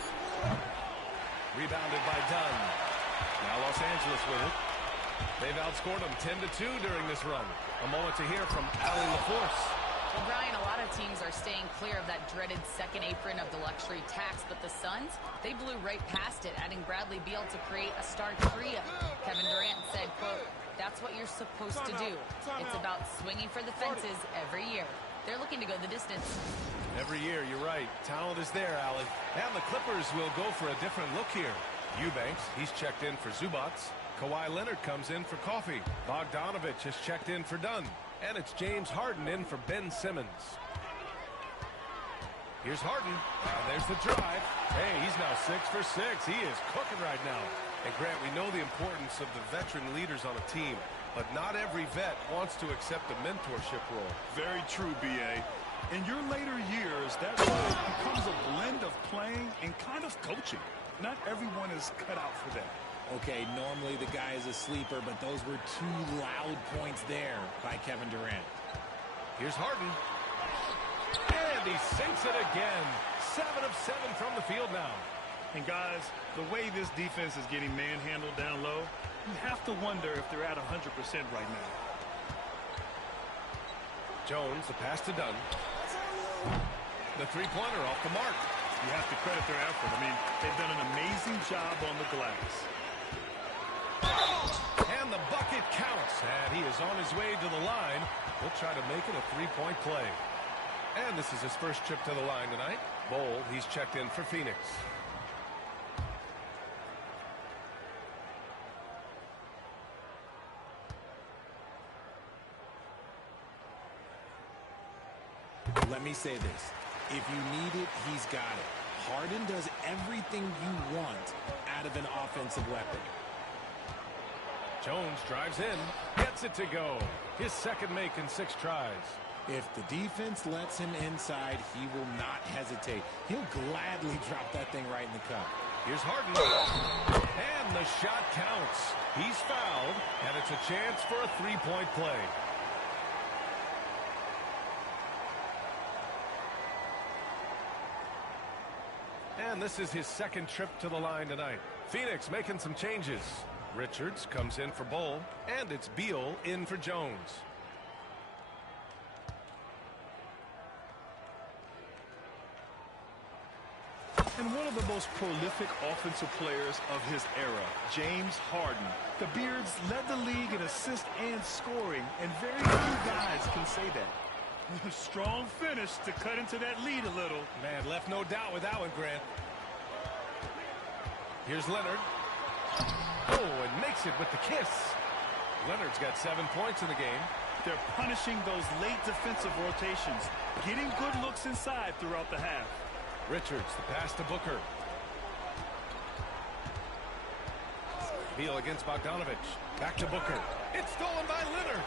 Rebounded by Dunn. Now Los Angeles with it. They've outscored them 10-2 during this run. A moment to hear from Allie LaForce. Well, Brian, a lot of teams are staying clear of that dreaded second apron of the luxury tax, but the Suns, they blew right past it, adding Bradley Beal to create a star trio. Kevin Durant said, quote, "That's what you're supposed to do. It's about swinging for the fences every year." They're looking to go the distance. Every year, you're right. Talent is there, Allie. And the Clippers will go for a different look here. Eubanks, he's checked in for Zubats. Kawhi Leonard comes in for Coffee. Bogdanovich has checked in for Dunn. And it's James Harden in for Ben Simmons. Here's Harden, and there's the drive. Hey, he's now 6 for 6. He is cooking right now. And Grant, we know the importance of the veteran leaders on a team, but not every vet wants to accept a mentorship role. Very true, B.A. In your later years, that role becomes a blend of playing and kind of coaching. Not everyone is cut out for that. Okay, normally the guy is a sleeper, but those were two loud points there by Kevin Durant. Here's Harden. And he sinks it again. 7 of 7 from the field now. And guys, the way this defense is getting manhandled down low, you have to wonder if they're at 100% right now. Jones, the pass to Dunn. The three-pointer off the mark. You have to credit their effort. I mean, they've done an amazing job on the glass. And the bucket counts. And he is on his way to the line. He'll try to make it a three-point play. And this is his first trip to the line tonight. Bowl, he's checked in for Phoenix. Let me say this. If you need it, he's got it. Harden does everything you want out of an offensive weapon. Jones drives in, gets it to go. His second make in 6 tries. If the defense lets him inside, he will not hesitate. He'll gladly drop that thing right in the cup. Here's Harden. And the shot counts. He's fouled, and it's a chance for a three-point play. And this is his second trip to the line tonight. Phoenix making some changes. Richards comes in for Bowl, and it's Beal in for Jones. And one of the most prolific offensive players of his era, James Harden. The Beards led the league in assists and scoring, and very few guys can say that. Strong finish to cut into that lead a little. Man, left no doubt with that one, Grant. Here's Leonard. Oh, and makes it with the kiss. Leonard's got 7 points in the game. They're punishing those late defensive rotations, getting good looks inside throughout the half. Richards, the pass to Booker. Beal against Bogdanovich. Back to Booker. It's stolen by Leonard.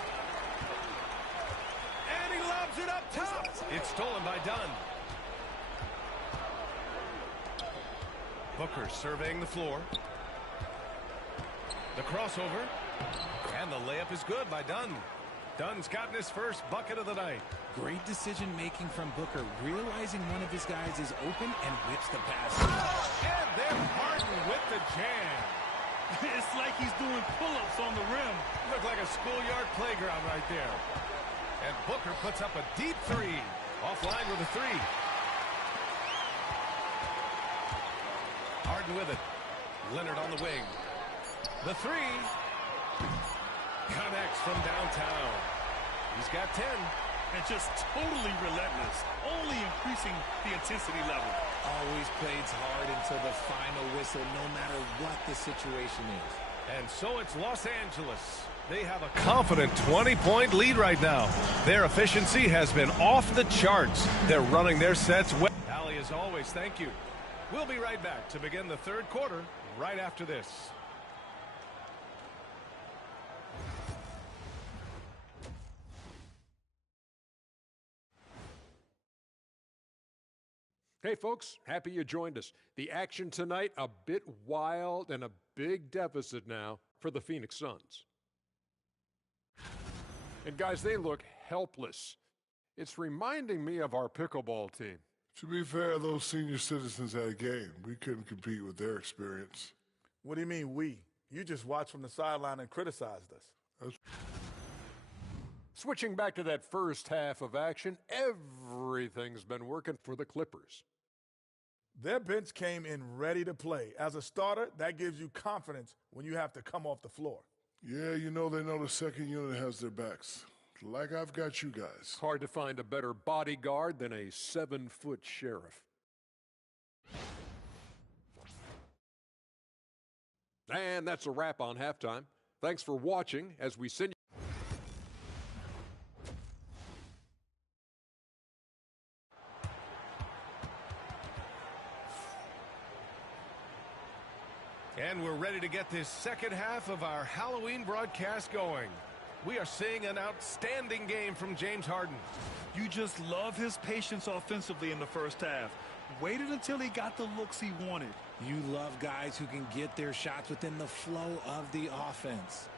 And he lobs it up top. It's stolen by Dunn. Booker surveying the floor. The crossover. And the layup is good by Dunn. Dunn's gotten his first bucket of the night. Great decision-making from Booker, realizing one of his guys is open and whips the pass. And then Harden with the jam. It's like he's doing pull-ups on the rim. Looked like a schoolyard playground right there. And Booker puts up a deep three. Offline with a three. Harden with it. Leonard on the wing. The three. Connects from downtown. He's got 10. And just totally relentless, only increasing the intensity level. Always plays hard until the final whistle, no matter what the situation is. And so it's Los Angeles. They have a confident 20-point lead right now. Their efficiency has been off the charts. They're running their sets well. Allie, as always, thank you. We'll be right back to begin the third quarter right after this. Hey, folks, happy you joined us. The action tonight, a bit wild and a big deficit now for the Phoenix Suns. And, guys, they look helpless. It's reminding me of our pickleball team. To be fair, those senior citizens had a game. We couldn't compete with their experience. What do you mean we? You just watched from the sideline and criticized us. Switching back to that first half of action, everything's been working for the Clippers. Their bench came in ready to play. As a starter, that gives you confidence when you have to come off the floor. Yeah, you know they know the second unit has their backs. like I've got you guys. Hard to find a better bodyguard than a 7-foot sheriff. And that's a wrap on halftime. Thanks for watching as we send you. And we're ready to get this second half of our Halloween broadcast going. We are seeing an outstanding game from James Harden. You just love his patience offensively in the first half. Waited until he got the looks he wanted. You love guys who can get their shots within the flow of the offense.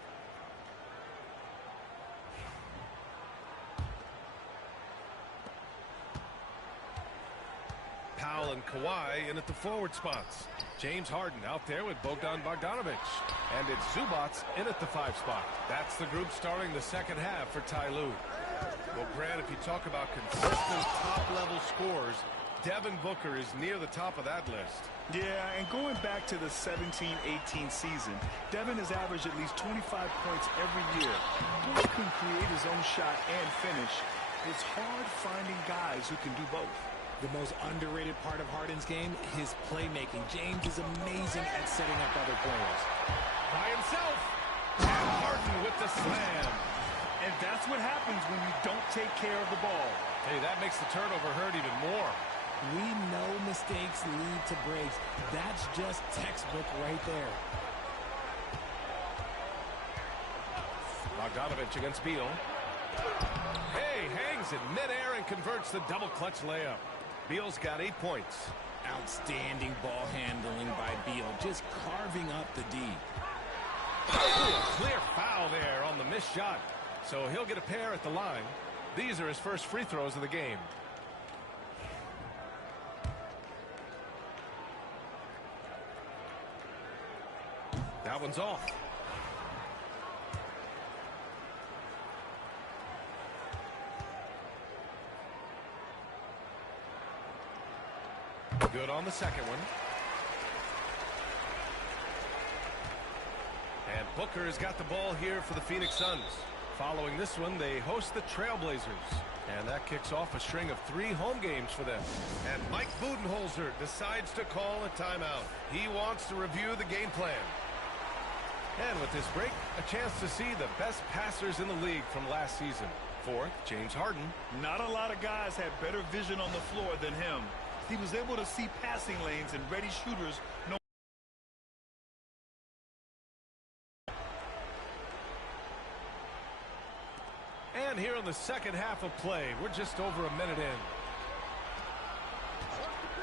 Powell and Kawhi in at the forward spots. James Harden out there with Bogdan Bogdanovic. And it's Zubats in at the 5 spot. That's the group starting the second half for Ty Lue. Well, Grant, if you talk about consistent top-level scores, Devin Booker is near the top of that list. Yeah, and going back to the 17-18 season, Devin has averaged at least 25 points every year. He can create his own shot and finish. It's hard finding guys who can do both. The most underrated part of Harden's game, his playmaking. James is amazing at setting up other players. By himself. And Harden with the slam. And that's what happens when you don't take care of the ball. Hey, that makes the turnover hurt even more. We know mistakes lead to breaks. That's just textbook right there. Bogdanovic against Beal. Hey, hangs in midair and converts the double clutch layup. Beal's got 8 points. Outstanding ball handling by Beal, just carving up the D. Oh, a clear foul there on the missed shot. So he'll get a pair at the line. These are his first free throws of the game. That one's off. Good on the second one. And Booker's got the ball here for the Phoenix Suns. Following this one, they host the Trailblazers. And that kicks off a string of 3 home games for them. And Mike Budenholzer decides to call a timeout. He wants to review the game plan. And with this break, a chance to see the best passers in the league from last season. Fourth, James Harden. Not a lot of guys had better vision on the floor than him. He was able to see passing lanes and ready shooters. And here in the second half of play, we're just over a minute in.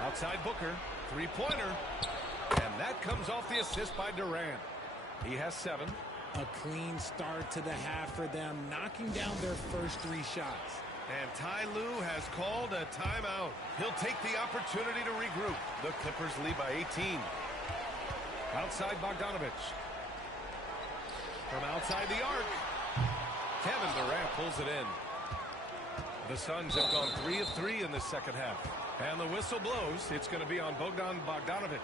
Outside Booker, 3-pointer. And that comes off the assist by Durant. He has 7. A clean start to the half for them, knocking down their first 3 shots. And Ty Lue has called a timeout. He'll take the opportunity to regroup. The Clippers lead by 18. Outside Bogdanovic. From outside the arc. Kevin Durant pulls it in. The Suns have gone 3 of 3 in this second half. And the whistle blows. It's going to be on Bogdan Bogdanovic.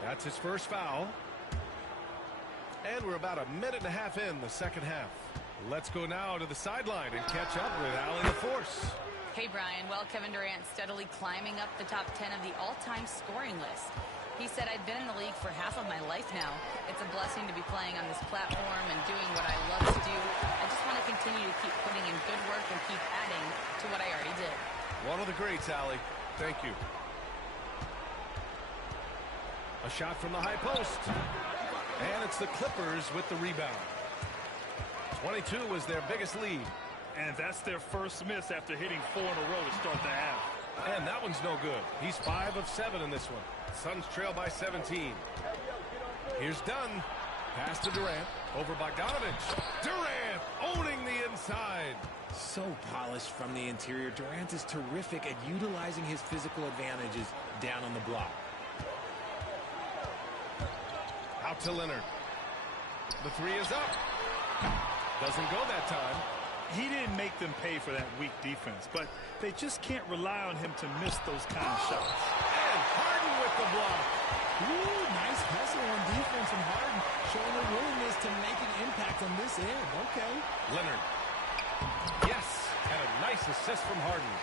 That's his first foul. And we're about a minute and a half in the second half. Let's go now to the sideline and catch up with Allie LaForce. Hey, Brian. Well, Kevin Durant steadily climbing up the top 10 of the all-time scoring list. He said, I've been in the league for half of my life now. It's a blessing to be playing on this platform and doing what I love to do. I just want to continue to keep putting in good work and keep adding to what I already did. One of the greats, Allie. Thank you. A shot from the high post. And it's the Clippers with the rebound. 22 was their biggest lead. And that's their first miss after hitting 4 in a row to start the half. And that one's no good. He's 5 of 7 in this one. Suns trail by 17. Here's Dunn. Pass to Durant. Over Bogdanovic. Durant owning the inside. So polished from the interior. Durant is terrific at utilizing his physical advantages down on the block. Out to Leonard. The 3 is up. Doesn't go that time. He didn't make them pay for that weak defense, but they just can't rely on him to miss those kind of shots. And Harden with the block. Ooh, nice hustle on defense from Harden, showing a willingness to make an impact on this end. Okay. Leonard. Nice assist from Harden.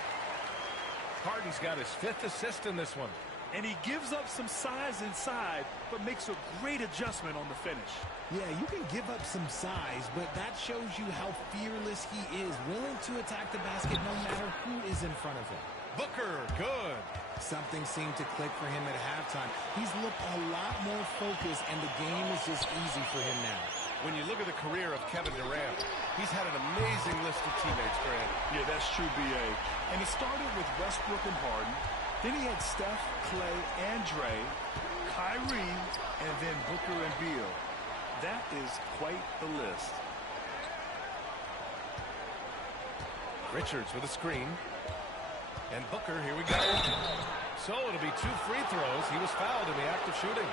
Harden's got his 5th assist in this one. And he gives up some size inside, but makes a great adjustment on the finish. Yeah, you can give up some size, but that shows you how fearless he is, willing to attack the basket no matter who is in front of him. Booker, good. Something seemed to click for him at halftime. He's looked a lot more focused, and the game is just easy for him now. When you look at the career of Kevin Durant, he's had an amazing list of teammates, Grant. Yeah, that's true, B.A. And it started with Westbrook and Harden. Then he had Steph, Clay, and Dre, Kyrie, and then Booker and Beal. That is quite the list. Richards with a screen. And Booker, here we go. So it'll be 2 free throws. He was fouled in the act of shooting.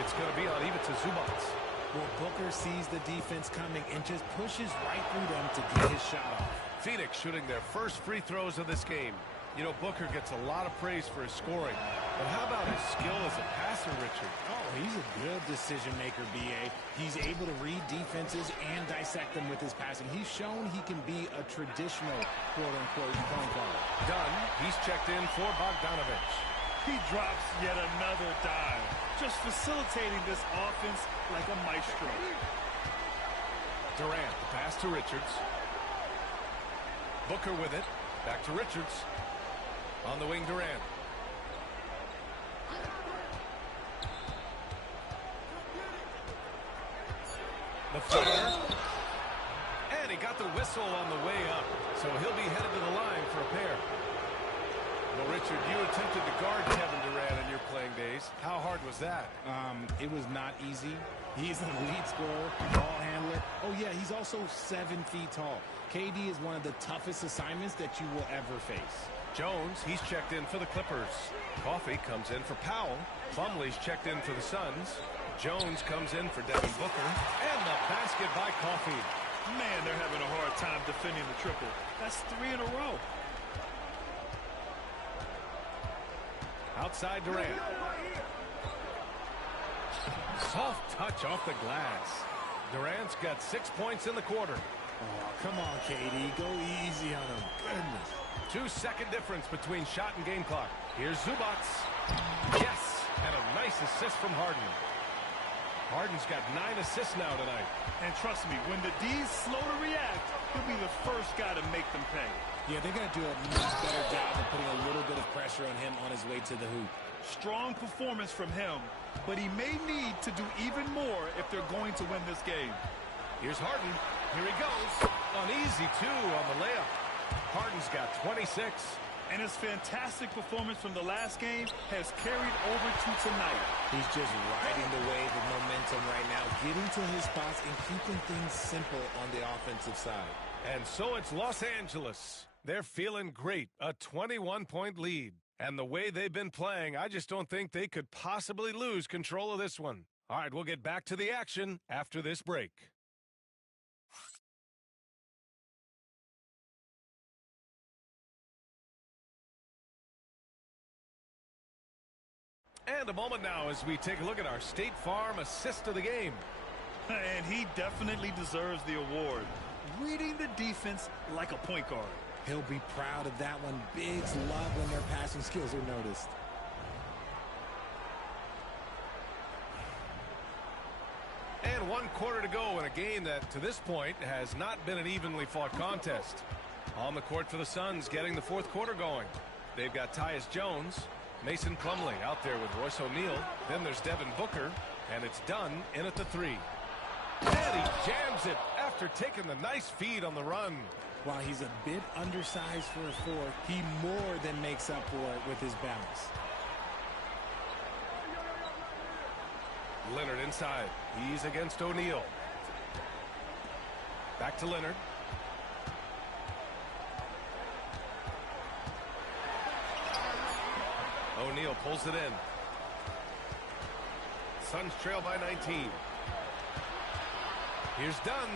It's going to be on Ivica Zubac. Well, Booker sees the defense coming and just pushes right through them to get his shot off. Phoenix shooting their first free throws of this game. You know, Booker gets a lot of praise for his scoring. But how about his skill as a passer, Richard? Oh, he's a good decision maker, B.A. He's able to read defenses and dissect them with his passing. He's shown he can be a traditional, quote-unquote, point guard. Dunn, he's checked in for Bogdanovich. He drops yet another dive, just facilitating this offense like a maestro. Durant, the pass to Richards. Booker with it. Back to Richards. On the wing, Durant. The footer. And he got the whistle on the way up. So he'll be headed to the line for a pair. Well, Richard, you attempted to guard Kevin Durant in your playing days. How hard was that? It was not easy. He's an elite scorer, ball handler. Oh, yeah, he's also 7 feet tall. KD is one of the toughest assignments that you will ever face. Jones, he's checked in for the Clippers. Coffey comes in for Powell. Plumlee's checked in for the Suns. Jones comes in for Devin Booker. And the basket by Coffey. Man, they're having a hard time defending the triple. That's 3 in a row. Outside Durant. Soft touch off the glass. Durant's got 6 points in the quarter. Oh, come on, KD. Go easy on him. Goodness. 2-second difference between shot and game clock. Here's Zubac. Yes, and a nice assist from Harden. Harden's got 9 assists now tonight. And trust me, when the D's slow to react, he'll be the first guy to make them pay. Yeah, they're going to do a much better job of putting a little bit of pressure on him on his way to the hoop. Strong performance from him, but he may need to do even more if they're going to win this game. Here's Harden. Here he goes. An easy 2 on the layup. Harden's got 26. And his fantastic performance from the last game has carried over to tonight. He's just riding the wave of momentum right now, getting to his spots and keeping things simple on the offensive side. And so it's Los Angeles. They're feeling great. A 21-point lead. And the way they've been playing, I just don't think they could possibly lose control of this one. All right, we'll get back to the action after this break. And a moment now as we take a look at our State Farm assist of the game. And he definitely deserves the award. Reading the defense like a point guard. He'll be proud of that one. Bigs love when their passing skills are noticed. And 1 quarter to go in a game that, to this point, has not been an evenly fought contest. On the court for the Suns, getting the 4th quarter going. They've got Tyus Jones, Mason Plumlee out there with Royce O'Neal. Then there's Devin Booker, and it's Dunn in at the 3. And he jams it after taking the nice feed on the run. While he's a bit undersized for a 4, he more than makes up for it with his bounce. Leonard inside. He's against O'Neal. Back to Leonard. O'Neal pulls it in. Suns trail by 19. Here's Dunn.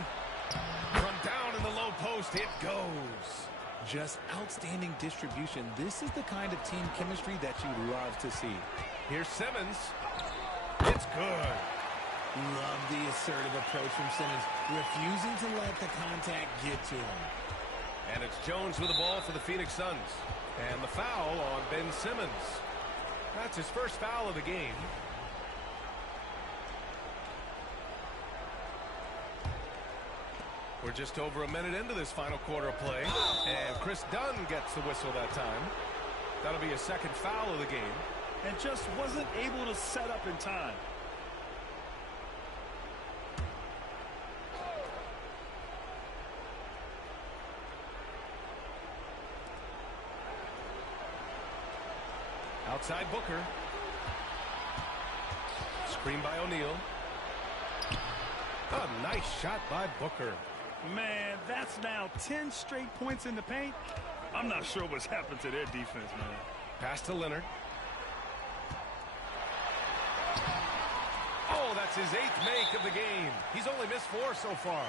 From down in the low post, it goes. Just outstanding distribution. This is the kind of team chemistry that you love to see. Here's Simmons. It's good. Love the assertive approach from Simmons, refusing to let the contact get to him. And it's Jones with the ball for the Phoenix Suns. And the foul on Ben Simmons. That's his first foul of the game. We're just over a minute into this final quarter of play. And Chris Dunn gets the whistle that time. That'll be a second foul of the game. And just wasn't able to set up in time. Outside Booker. Screen by O'Neal. A nice shot by Booker. Man, that's now 10 straight points in the paint. I'm not sure what's happened to their defense, man. Pass to Leonard. Oh, that's his 8th make of the game. He's only missed 4 so far.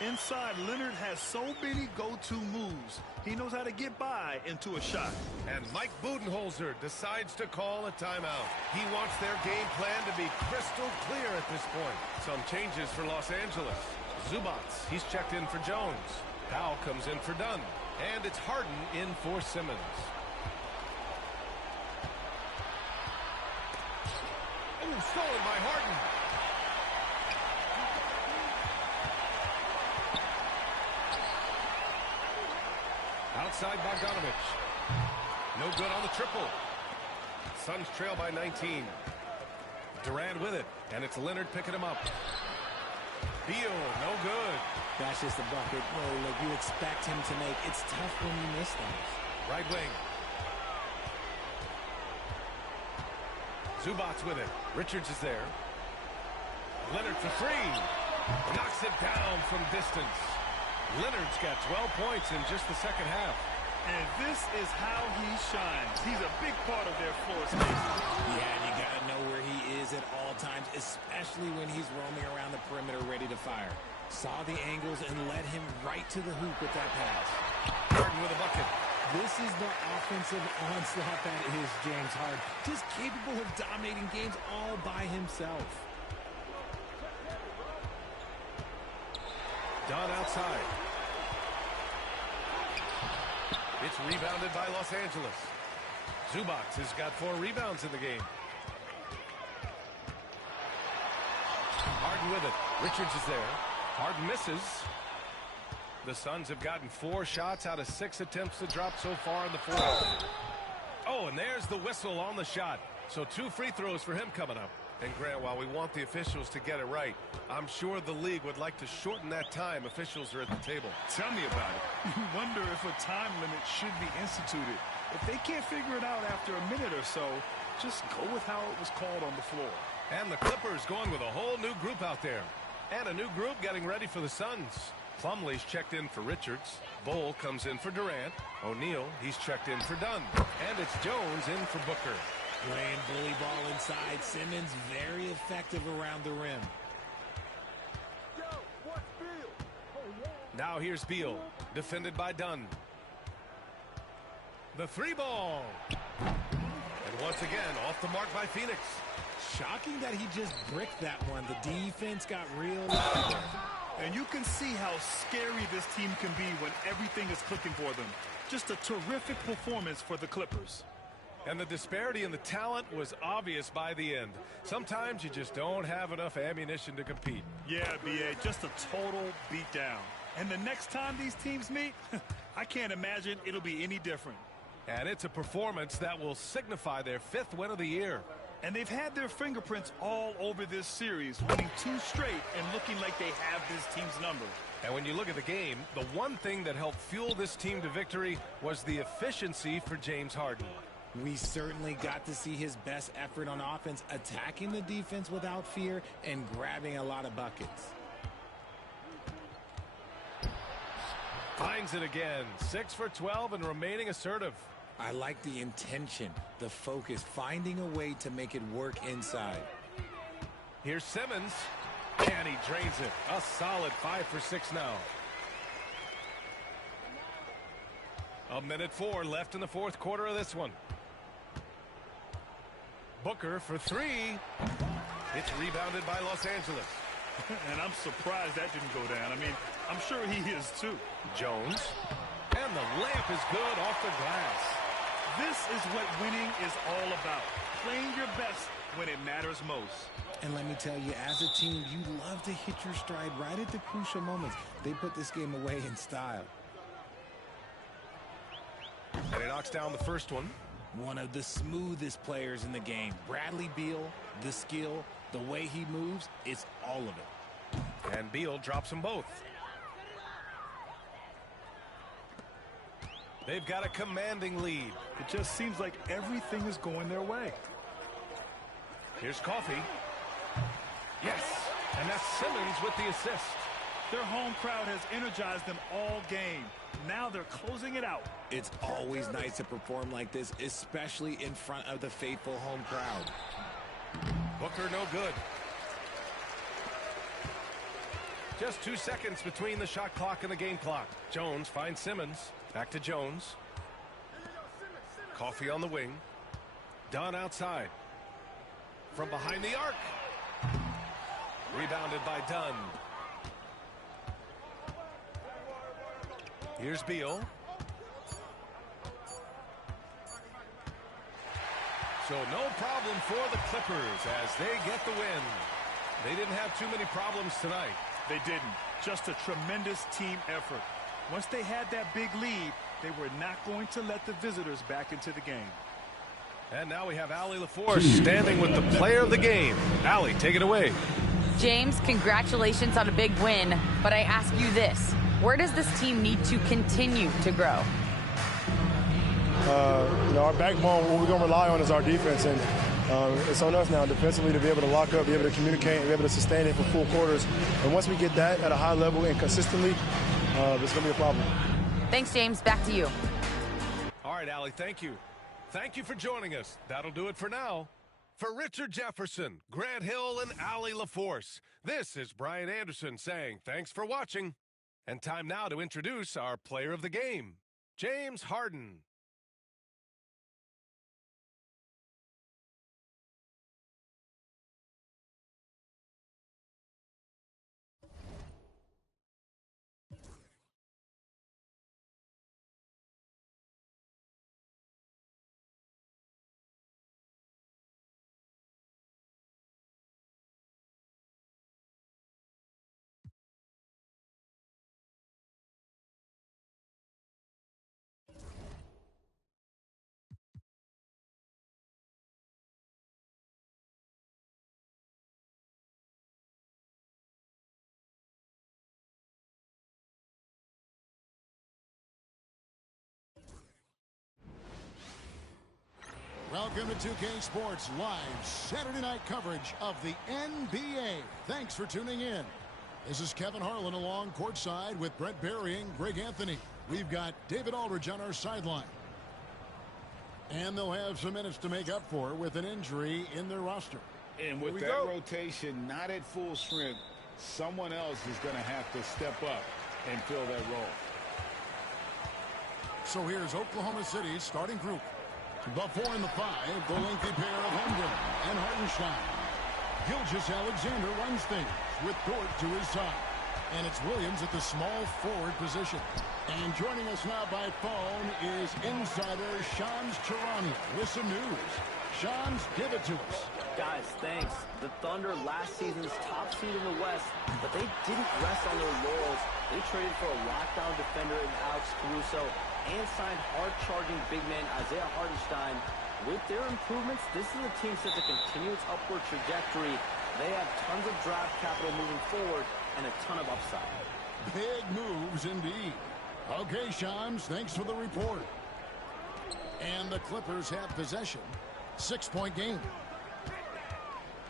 Inside, Leonard has so many go-to moves. He knows how to get by into a shot. And Mike Budenholzer decides to call a timeout. He wants their game plan to be crystal clear at this point. Some changes for Los Angeles. Zubats, he's checked in for Jones. Powell comes in for Dunn. And it's Harden in for Simmons. Ooh, stolen by Harden. Outside Bogdanovich. No good on the triple. Suns trail by 19. Durant with it. And it's Leonard picking him up. Beal, no good. That's just a bucket. Well, look, you expect him to make. It's tough when you miss those. Right wing. Zubats with it. Richards is there. Leonard for 3. Knocks it down from distance. Leonard's got 12 points in just the second half. And this is how he shines. He's a big part of their floor space. Yeah, you got to know where he is at all times, especially when he's roaming around the perimeter ready to fire. Saw the angles and led him right to the hoop with that pass. Harden with a bucket. This is the offensive onslaught that is James Harden. Just capable of dominating games all by himself. Dunn outside. It's rebounded by Los Angeles. Zubats has got 4 rebounds in the game. Harden with it. Richards is there. Harden misses. The Suns have gotten 4 shots out of 6 attempts to drop so far in the fourth. Oh, and there's the whistle on the shot. So 2 free throws for him coming up. And Grant, while we want the officials to get it right, I'm sure the league would like to shorten that time officials are at the table. Tell me about it. You wonder if a time limit should be instituted. If they can't figure it out after a minute or so, just go with how it was called on the floor. And the Clippers going with a whole new group out there. And a new group getting ready for the Suns. Plumlee's checked in for Richards. Bull comes in for Durant. O'Neal, he's checked in for Dunn. And it's Jones in for Booker. Playing bully ball inside. Simmons very effective around the rim. Now here's Beal, defended by Dunn. The 3 ball. And once again, off the mark by Phoenix. Shocking that he just bricked that one. The defense got real loud. And you can see how scary this team can be when everything is clicking for them. Just a terrific performance for the Clippers. And the disparity in the talent was obvious by the end. Sometimes you just don't have enough ammunition to compete. Yeah, B.A., just a total beatdown. And the next time these teams meet, I can't imagine it'll be any different. And it's a performance that will signify their 5th win of the year. And they've had their fingerprints all over this series, winning 2 straight and looking like they have this team's number. And when you look at the game, the one thing that helped fuel this team to victory was the efficiency for James Harden. We certainly got to see his best effort on offense, attacking the defense without fear and grabbing a lot of buckets. Finds it again. 6 for 12 and remaining assertive. I like the intention, the focus, finding a way to make it work inside. Here's Simmons, and he drains it. A solid 5 for 6 now. 1:04 left in the 4th quarter of this one. Booker for 3. It's rebounded by Los Angeles. And I'm surprised that didn't go down. I mean, I'm sure he is too. Jones. And the layup is good off the glass. This is what winning is all about. Playing your best when it matters most. And let me tell you, as a team, you love to hit your stride right at the crucial moments. They put this game away in style. And he knocks down the first one. One of the smoothest players in the game. Bradley Beal, the skill, the way he moves, it's all of it. And Beal drops them both. They've got a commanding lead. It just seems like everything is going their way. Here's Coffey. Yes, and that's Simmons with the assist. Their home crowd has energized them all game. Now they're closing it out. It's always nice to perform like this, especially in front of the faithful home crowd. Booker no good. Just 2 seconds between the shot clock and the game clock. Jones finds Simmons. Back to Jones. Coffey on the wing. Dunn outside. From behind the arc. Rebounded by Dunn. Here's Beal. So no problem for the Clippers as they get the win. They didn't have too many problems tonight. They didn't. Just a tremendous team effort. Once they had that big lead, they were not going to let the visitors back into the game. And now we have Allie LaForce standing with the player of the game. Allie, take it away. James, congratulations on a big win, but I ask you this. Where does this team need to continue to grow? Our backbone, what we're going to rely on is our defense, and it's on us now defensively to be able to lock up, be able to communicate, and be able to sustain it for full quarters. And once we get that at a high level and consistently, it's going to be a problem. Thanks, James. Back to you. All right, Allie, thank you. Thank you for joining us. That'll do it for now. For Richard Jefferson, Grant Hill, and Allie LaForce, this is Brian Anderson saying thanks for watching. And time now to introduce our player of the game, James Harden. Welcome to 2K Sports live Saturday night coverage of the NBA. Thanks for tuning in. This is Kevin Harlan along courtside with Brett Berry and Greg Anthony. We've got David Aldridge on our sideline. And they'll have some minutes to make up for with an injury in their roster. And with that rotation not at full strength, someone else is going to have to step up and fill that role. So here's Oklahoma City's starting group. The 4 and the 5, the lengthy pair of Holmgren and Hartenstein. Gilgeous-Alexander runs things with Dort to his side. And it's Williams at the small forward position. And joining us now by phone is insider Shams Charania with some news. Shams, give it to us. Guys, thanks. The Thunder last season's top seed in the West, but they didn't rest on their laurels. They traded for a lockdown defender in Alex Caruso and signed hard-charging big man Isaiah Hartenstein. With their improvements, this is a team set to continue its upward trajectory. They have tons of draft capital moving forward and a ton of upside. Big moves indeed. Okay, Shams, thanks for the report. And the Clippers have possession. 6-point game.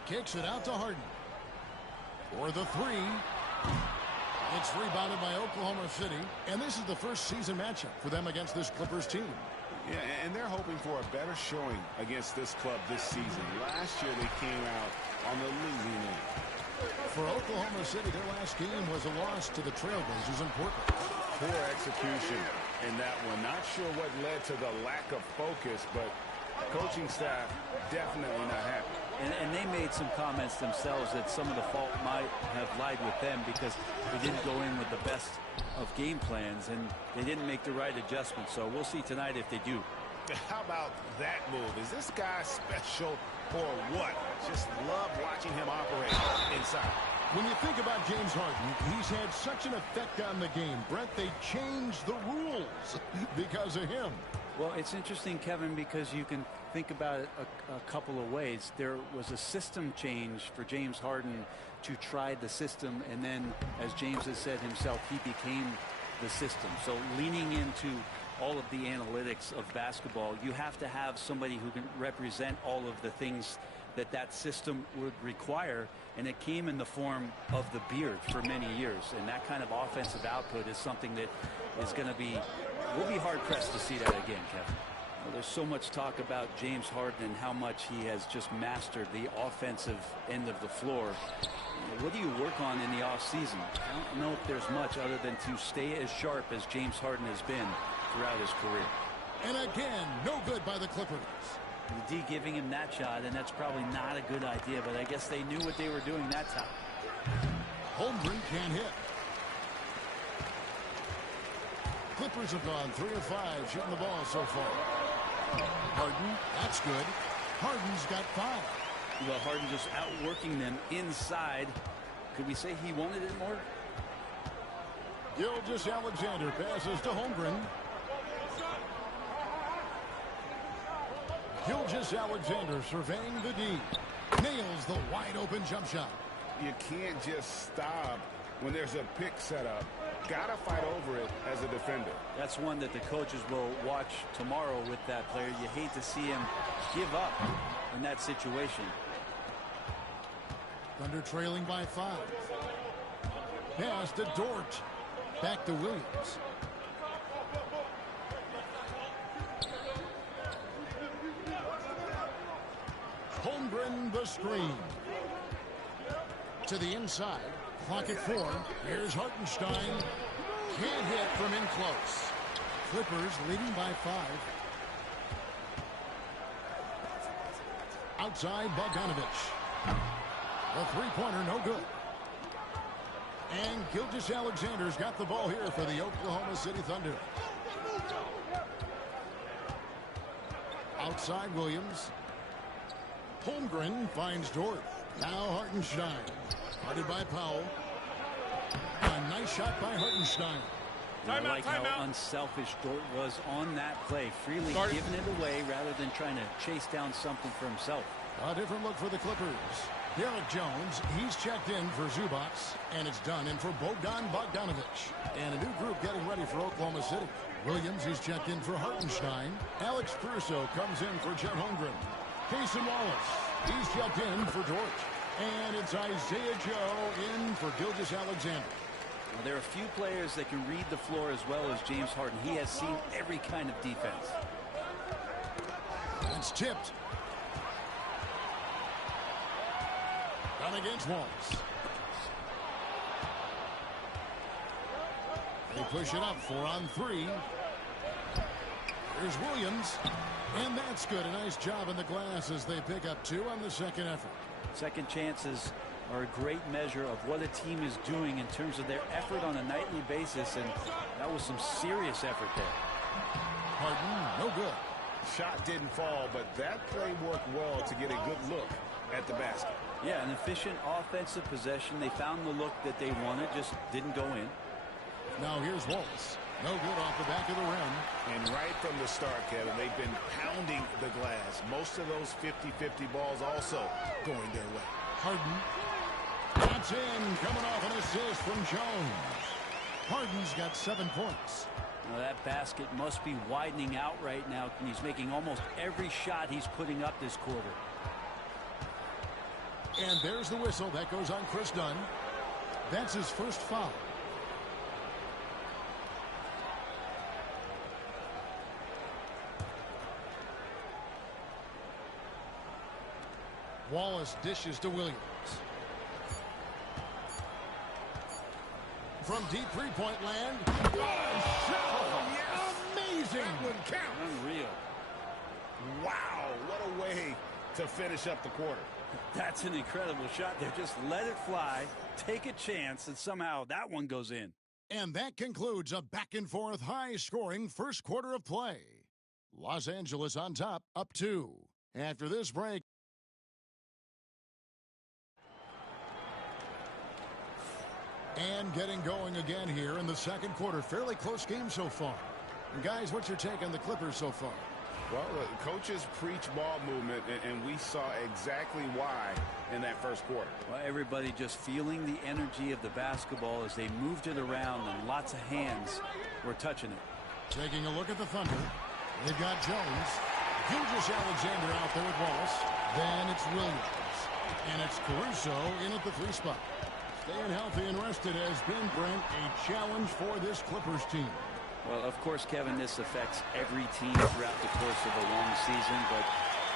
Kicks it out to Harden. For the 3. It's rebounded by Oklahoma City. And this is the first season matchup for them against this Clippers team. Yeah, and they're hoping for a better showing against this club this season. Last year they came out on the losing end. For Oklahoma City, their last game was a loss to the Trailblazers in Portland. Poor execution in that one. Not sure what led to the lack of focus, but coaching staff definitely not happy. And they made some comments themselves that some of the fault might have lied with them because they didn't go in with the best of game plans and they didn't make the right adjustments. So we'll see tonight if they do. How about that move? Is this guy special or what? Just love watching him operate inside. When you think about James Harden, he's had such an effect on the game. Brent, they changed the rules because of him. Well, it's interesting, Kevin, because you can think about it a couple of ways. There was a system change for James Harden to try the system, and then, as James has said himself, he became the system. So leaning into all of the analytics of basketball, you have to have somebody who can represent all of the things that system would require, and it came in the form of the beard for many years. And that kind of offensive output is something that is going to be, we'll be hard-pressed to see that again, Kevin. Well, there's so much talk about James Harden and how much he has just mastered the offensive end of the floor. What do you work on in the offseason? I don't know if there's much other than to stay as sharp as James Harden has been throughout his career. And again, no good by the Clippers. The D giving him that shot, and that's probably not a good idea, but I guess they knew what they were doing that time. Holmgren can't hit. Clippers have gone 3 of 5 shooting the ball so far. Harden, that's good. Harden's got 5. Well, Harden just outworking them inside. Could we say he wanted it more? Gilgeous-Alexander passes to Holmgren. Gilgeous-Alexander surveying the D. Nails the wide-open jump shot. You can't just stop when there's a pick set up. Gotta fight over it as a defender. That's one that the coaches will watch tomorrow with that player. You hate to see him give up in that situation. Thunder trailing by 5. Pass to Dort. Back to Williams. Holmgren the screen. To the inside. Clock at 4. Here's Hartenstein. Can't hit from in close. Clippers leading by 5. Outside Bogdanovich. A three-pointer, no good. And Gilgeous-Alexander's got the ball here for the Oklahoma City Thunder. Outside Williams. Holmgren finds Dort. Now Hartenstein. Guarded by Powell. A nice shot by Hartenstein. I like how unselfish Dort was on that play. Freely giving it away rather than trying to chase down something for himself. A different look for the Clippers. Derek Jones, he's checked in for Zubac, and it's done in for Bogdanovich. And a new group getting ready for Oklahoma City. Williams, he's checked in for Hartenstein. Alex Caruso comes in for Chet Holmgren. Casey Wallace, he's checked in for Dort. And it's Isaiah Joe in for Gilgeous-Alexander. Well, there are a few players that can read the floor as well as James Harden. He has seen every kind of defense. It's tipped. Down against Wallace. They push it up 4 on 3. Here's Williams. And that's good. A nice job in the glass as they pick up 2 on the second effort. Second chances are a great measure of what a team is doing in terms of their effort on a nightly basis, and that was some serious effort there. Harden, no good. Shot didn't fall, but that play worked well to get a good look at the basket. Yeah, an efficient offensive possession. They found the look that they wanted, just didn't go in. Now here's Wallace. No good off the back of the rim. And right from the start, Kevin, they've been pounding the glass. Most of those 50-50 balls also going their way. Harden. That's in, coming off an assist from Jones. Harden's got 7 points. Now that basket must be widening out right now. He's making almost every shot he's putting up this quarter. And there's the whistle. That goes on Chris Dunn. That's his first foul. Wallace dishes to Williams. From deep three-point land. Oh, yes. Amazing. That would count. Unreal. Wow, what a way to finish up the quarter. That's an incredible shot there. Just let it fly, take a chance, and somehow that one goes in. And that concludes a back-and-forth, high-scoring first quarter of play. Los Angeles on top, up 2. After this break. And getting going again here in the second quarter. Fairly close game so far. And guys, what's your take on the Clippers so far? Well, coaches preach ball movement, and we saw exactly why in that first quarter. Well, everybody just feeling the energy of the basketball as they moved it around, and lots of hands were touching it. Taking a look at the Thunder. They've got Jones. Gilgeous-Alexander out there with Wallace. Then it's Williams. And it's Caruso in at the 3 spot. Staying healthy and rested has been, Brent, a challenge for this Clippers team. Well, of course, Kevin, this affects every team throughout the course of a long season. But,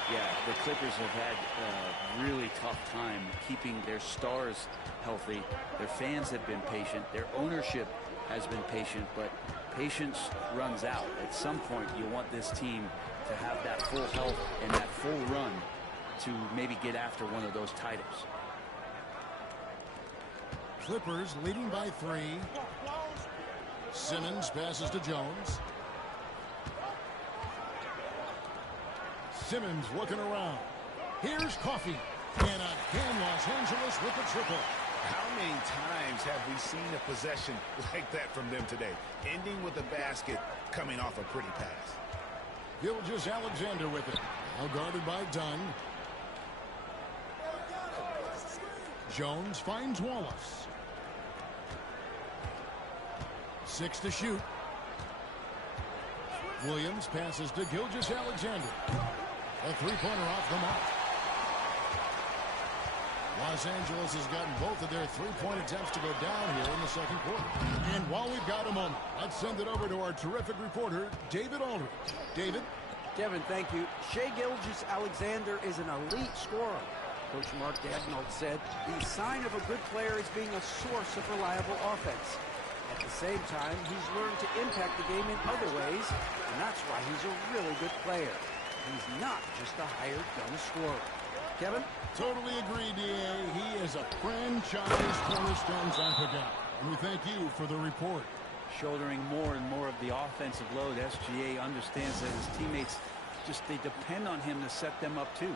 yeah, the Clippers have had a really tough time keeping their stars healthy. Their fans have been patient. Their ownership has been patient. But patience runs out. At some point, you want this team to have that full health and that full run to maybe get after one of those titles. Clippers leading by 3. Simmons passes to Jones. Simmons looking around. Here's Coffey. And again, Los Angeles with the triple. How many times have we seen a possession like that from them today? Ending with a basket, coming off a pretty pass. Gilgeous-Alexander with it. Now guarded by Dunn. Jones finds Wallace. 6 to shoot. Williams passes to Gilgeous-Alexander. A 3-pointer off the mark. Los Angeles has gotten both of their 3-point attempts to go down here in the second quarter. And while we've got a moment, let's send it over to our terrific reporter, David Aldridge. David? Kevin, thank you. Shai Gilgeous-Alexander is an elite scorer. Coach Mark Daigneault said the sign of a good player is being a source of reliable offense. At the same time, he's learned to impact the game in other ways, and that's why he's a really good player. He's not just a hired gun scorer. Kevin? Totally agree, D.A. He is a franchise cornerstone type of guy. And we thank you for the report. Shouldering more and more of the offensive load, SGA understands that his teammates they depend on him to set them up too.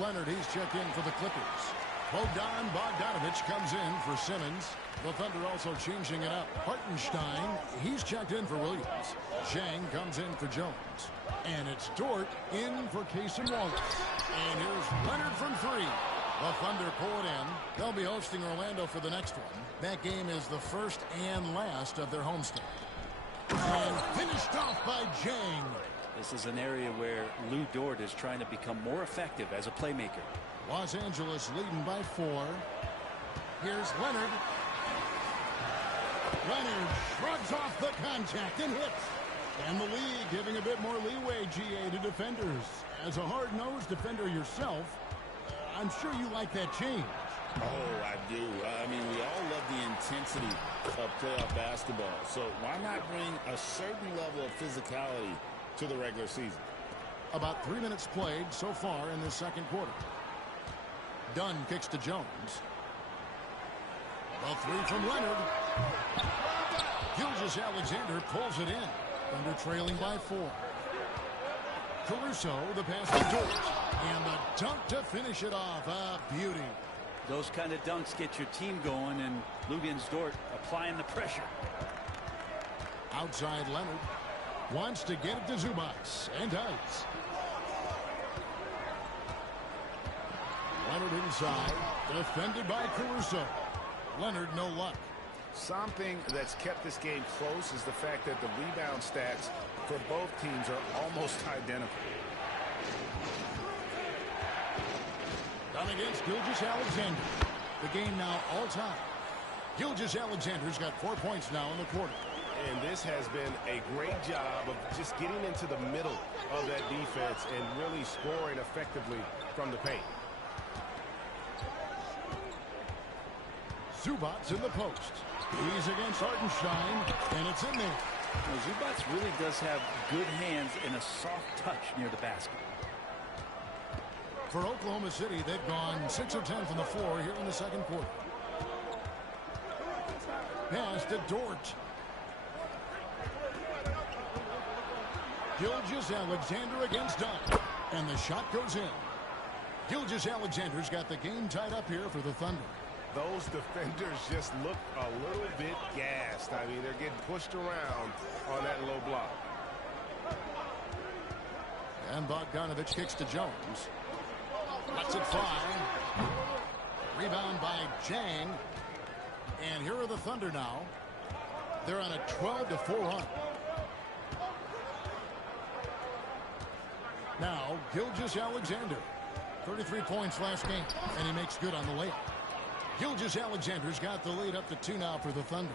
Leonard, he's checked in for the Clippers. Bogdanovich comes in for Simmons. The Thunder also changing it up. Hartenstein, he's checked in for Williams. Zhang comes in for Jones. And it's Dort in for Case and Wallace. And here's Leonard from 3. The Thunder pull it in. They'll be hosting Orlando for the next one. That game is the first and last of their homestand. And finished off by Zhang. This is an area where Lou Dort is trying to become more effective as a playmaker. Los Angeles leading by 4. Here's Leonard. Leonard shrugs off the contact and hits. And the league giving a bit more leeway, GA, to defenders. As a hard-nosed defender yourself, I'm sure you like that change. Oh, I do. I mean, we all love the intensity of playoff basketball. So why not bring a certain level of physicality to the regular season? About 3 minutes played so far in this second quarter. Dunn kicks to Jones. The 3 from Leonard. Gilgeous-Alexander pulls it in. Thunder trailing by 4. Caruso, the pass to Dort. And the dunk to finish it off. A beauty. Those kind of dunks get your team going, and Luguentz Dort applying the pressure. Outside Leonard. Wants to get it to Zubac. And does. Leonard inside. Defended by Caruso. Leonard no luck. Something that's kept this game close is the fact that the rebound stats for both teams are almost identical. Done against Gilgeous-Alexander. The game now all time. Gilgeous-Alexander's got 4 points now in the quarter. And this has been a great job of just getting into the middle of that defense and really scoring effectively from the paint. Zubac in the post. He's against Hartenstein, and it's in there. Well, Zubac really does have good hands and a soft touch near the basket. For Oklahoma City, they've gone 6 of 10 from the floor here in the second quarter. Pass to Dort. Gilgeous-Alexander against Dunn. And the shot goes in. Gilgeous-Alexander's got the game tied up here for the Thunder. Those defenders just look a little bit gassed. I mean, they're getting pushed around on that low block. And Bogdanovich kicks to Jones. Lets it fly. Rebound by Jang. And here are the Thunder now. They're on a 12-4 run. Now, Gilgeous-Alexander. 33 points last game, and he makes good on the layup. Gilgeous-Alexander's got the lead up to 2 now for the Thunder.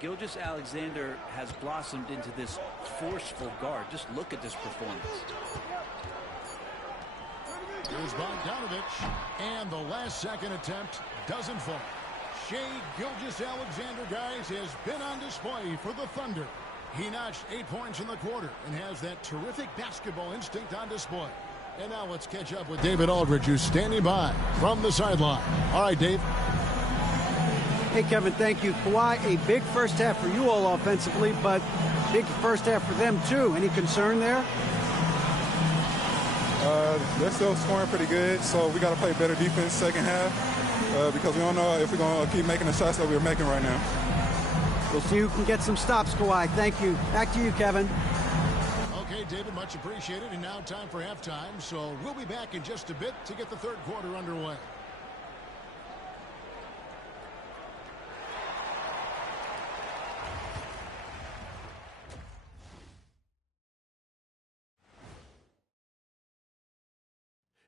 Gilgeous-Alexander has blossomed into this forceful guard. Just look at this performance. Here's Bogdanovich, and the last second attempt doesn't fall. Shai Gilgeous-Alexander, guys, has been on display for the Thunder. He notched 8 points in the quarter and has that terrific basketball instinct on display. And now let's catch up with David Aldridge, who's standing by from the sideline. All right, Dave. Hey, Kevin, thank you. Kawhi, a big first half for you all offensively, but big first half for them, too. Any concern there? They're still scoring pretty good, so we got to play better defense second half because we don't know if we're going to keep making the shots that we're making right now. We'll see who can get some stops, Kawhi. Thank you. Back to you, Kevin. Okay, David, much appreciated. And now time for halftime, so we'll be back in just a bit to get the third quarter underway.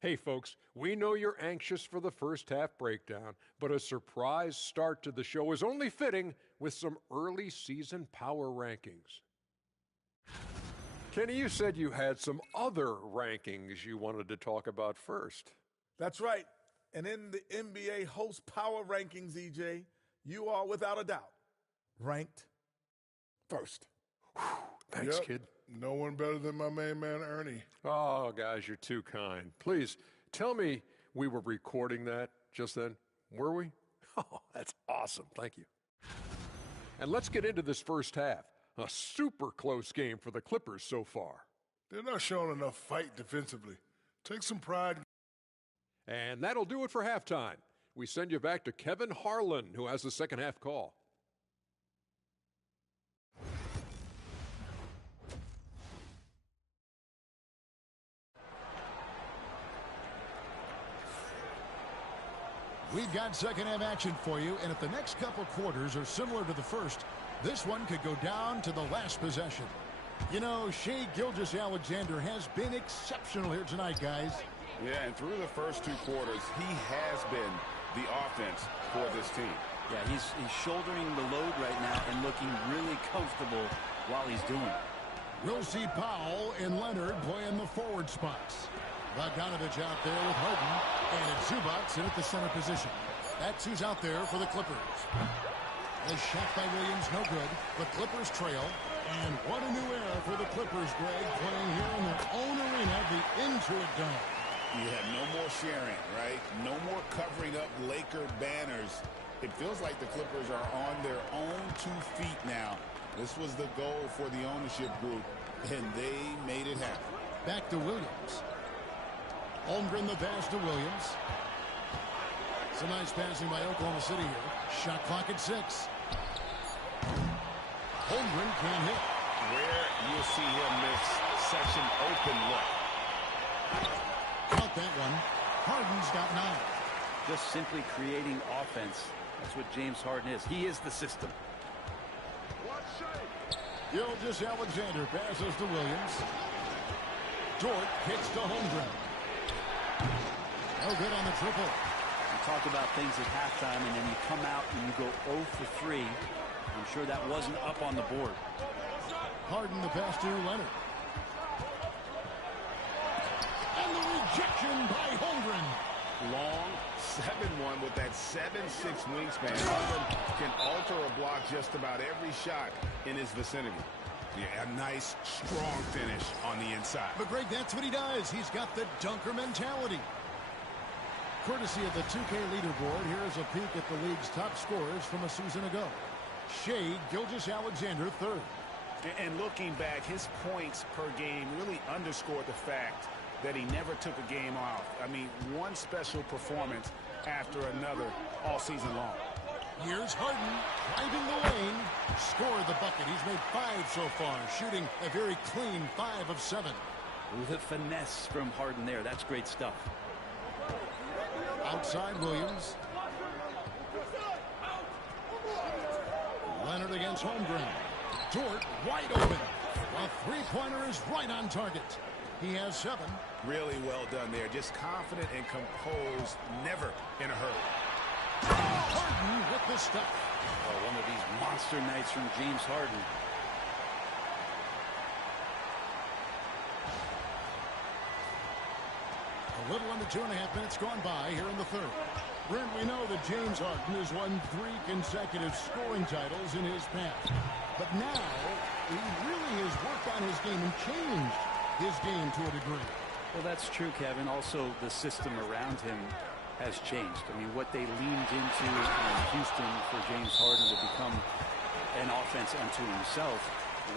Hey folks, we know you're anxious for the first half breakdown, but a surprise start to the show is only fitting with some early season power rankings. Kenny, you said you had some other rankings you wanted to talk about first. That's right. And in the NBA host power rankings, EJ, you are without a doubt ranked first. Thanks, kid. No one better than my main man, Ernie. Oh, guys, you're too kind. Please, tell me we were recording that just then. Were we? Oh, that's awesome. Thank you. And let's get into this first half. A super close game for the Clippers so far. They're not showing enough fight defensively. Take some pride. And that'll do it for halftime. We send you back to Kevin Harlan, who has the second half call. We've got second half action for you, and if the next couple quarters are similar to the first, this one could go down to the last possession. You know, Shai Gilgeous-Alexander has been exceptional here tonight, guys. Yeah, and through the first 2 quarters, he has been the offense for this team. Yeah, he's shouldering the load right now and looking really comfortable while he's doing it. We'll see Powell and Leonard playing the forward spots. Bogdanovich out there with Harden, and it's Zubac in at the center position. That's who's out there for the Clippers. The shot by Williams, no good. The Clippers trail, and what a new era for the Clippers, Greg, playing here in their own arena, the Intuit Dome. You have no more sharing, right? No more covering up Laker banners. It feels like the Clippers are on their own 2 feet now. This was the goal for the ownership group, and they made it happen. Back to Williams. Holmgren the pass to Williams. Some nice passing by Oklahoma City here. Shot clock at 6. Holmgren can't hit. Where you'll see him miss such an open look. Caught that one. Harden's got 9. Just simply creating offense. That's what James Harden is. He is the system. Gilgeous-Alexander passes to Williams. Dort kicks to Holmgren. No good on the triple. You talk about things at halftime, and then you come out and you go 0 for 3. I'm sure that wasn't up on the board. Harden the pass to Leonard. And the rejection by Holmgren. Long 7-1 with that 7'6" wingspan. Harden can alter a block just about every shot in his vicinity. Yeah, a nice, strong finish on the inside. But Greg, that's what he does. He's got the dunker mentality. Courtesy of the 2K leaderboard, here's a peek at the league's top scorers from a season ago. Shea Gilgeous-Alexander, third. And looking back, his points per game really underscored the fact that he never took a game off. I mean, one special performance after another all season long. Here's Harden driving the lane, scored the bucket. He's made 5 so far, shooting a very clean 5 of 7. With a finesse from Harden there. That's great stuff. Outside Williams. Leonard against home ground. Dort wide open. A three-pointer is right on target. He has 7. Really well done there. Just confident and composed, never in a hurry. Harden with the step. Oh, one of these monster nights from James Harden. A little under 2.5 minutes gone by here in the third. Brent, we know that James Harden has won 3 consecutive scoring titles in his past. But now, he really has worked on his game and changed his game to a degree. Well, that's true, Kevin. Also, the system around him has changed. I mean, what they leaned into in Houston for James Harden to become an offense unto himself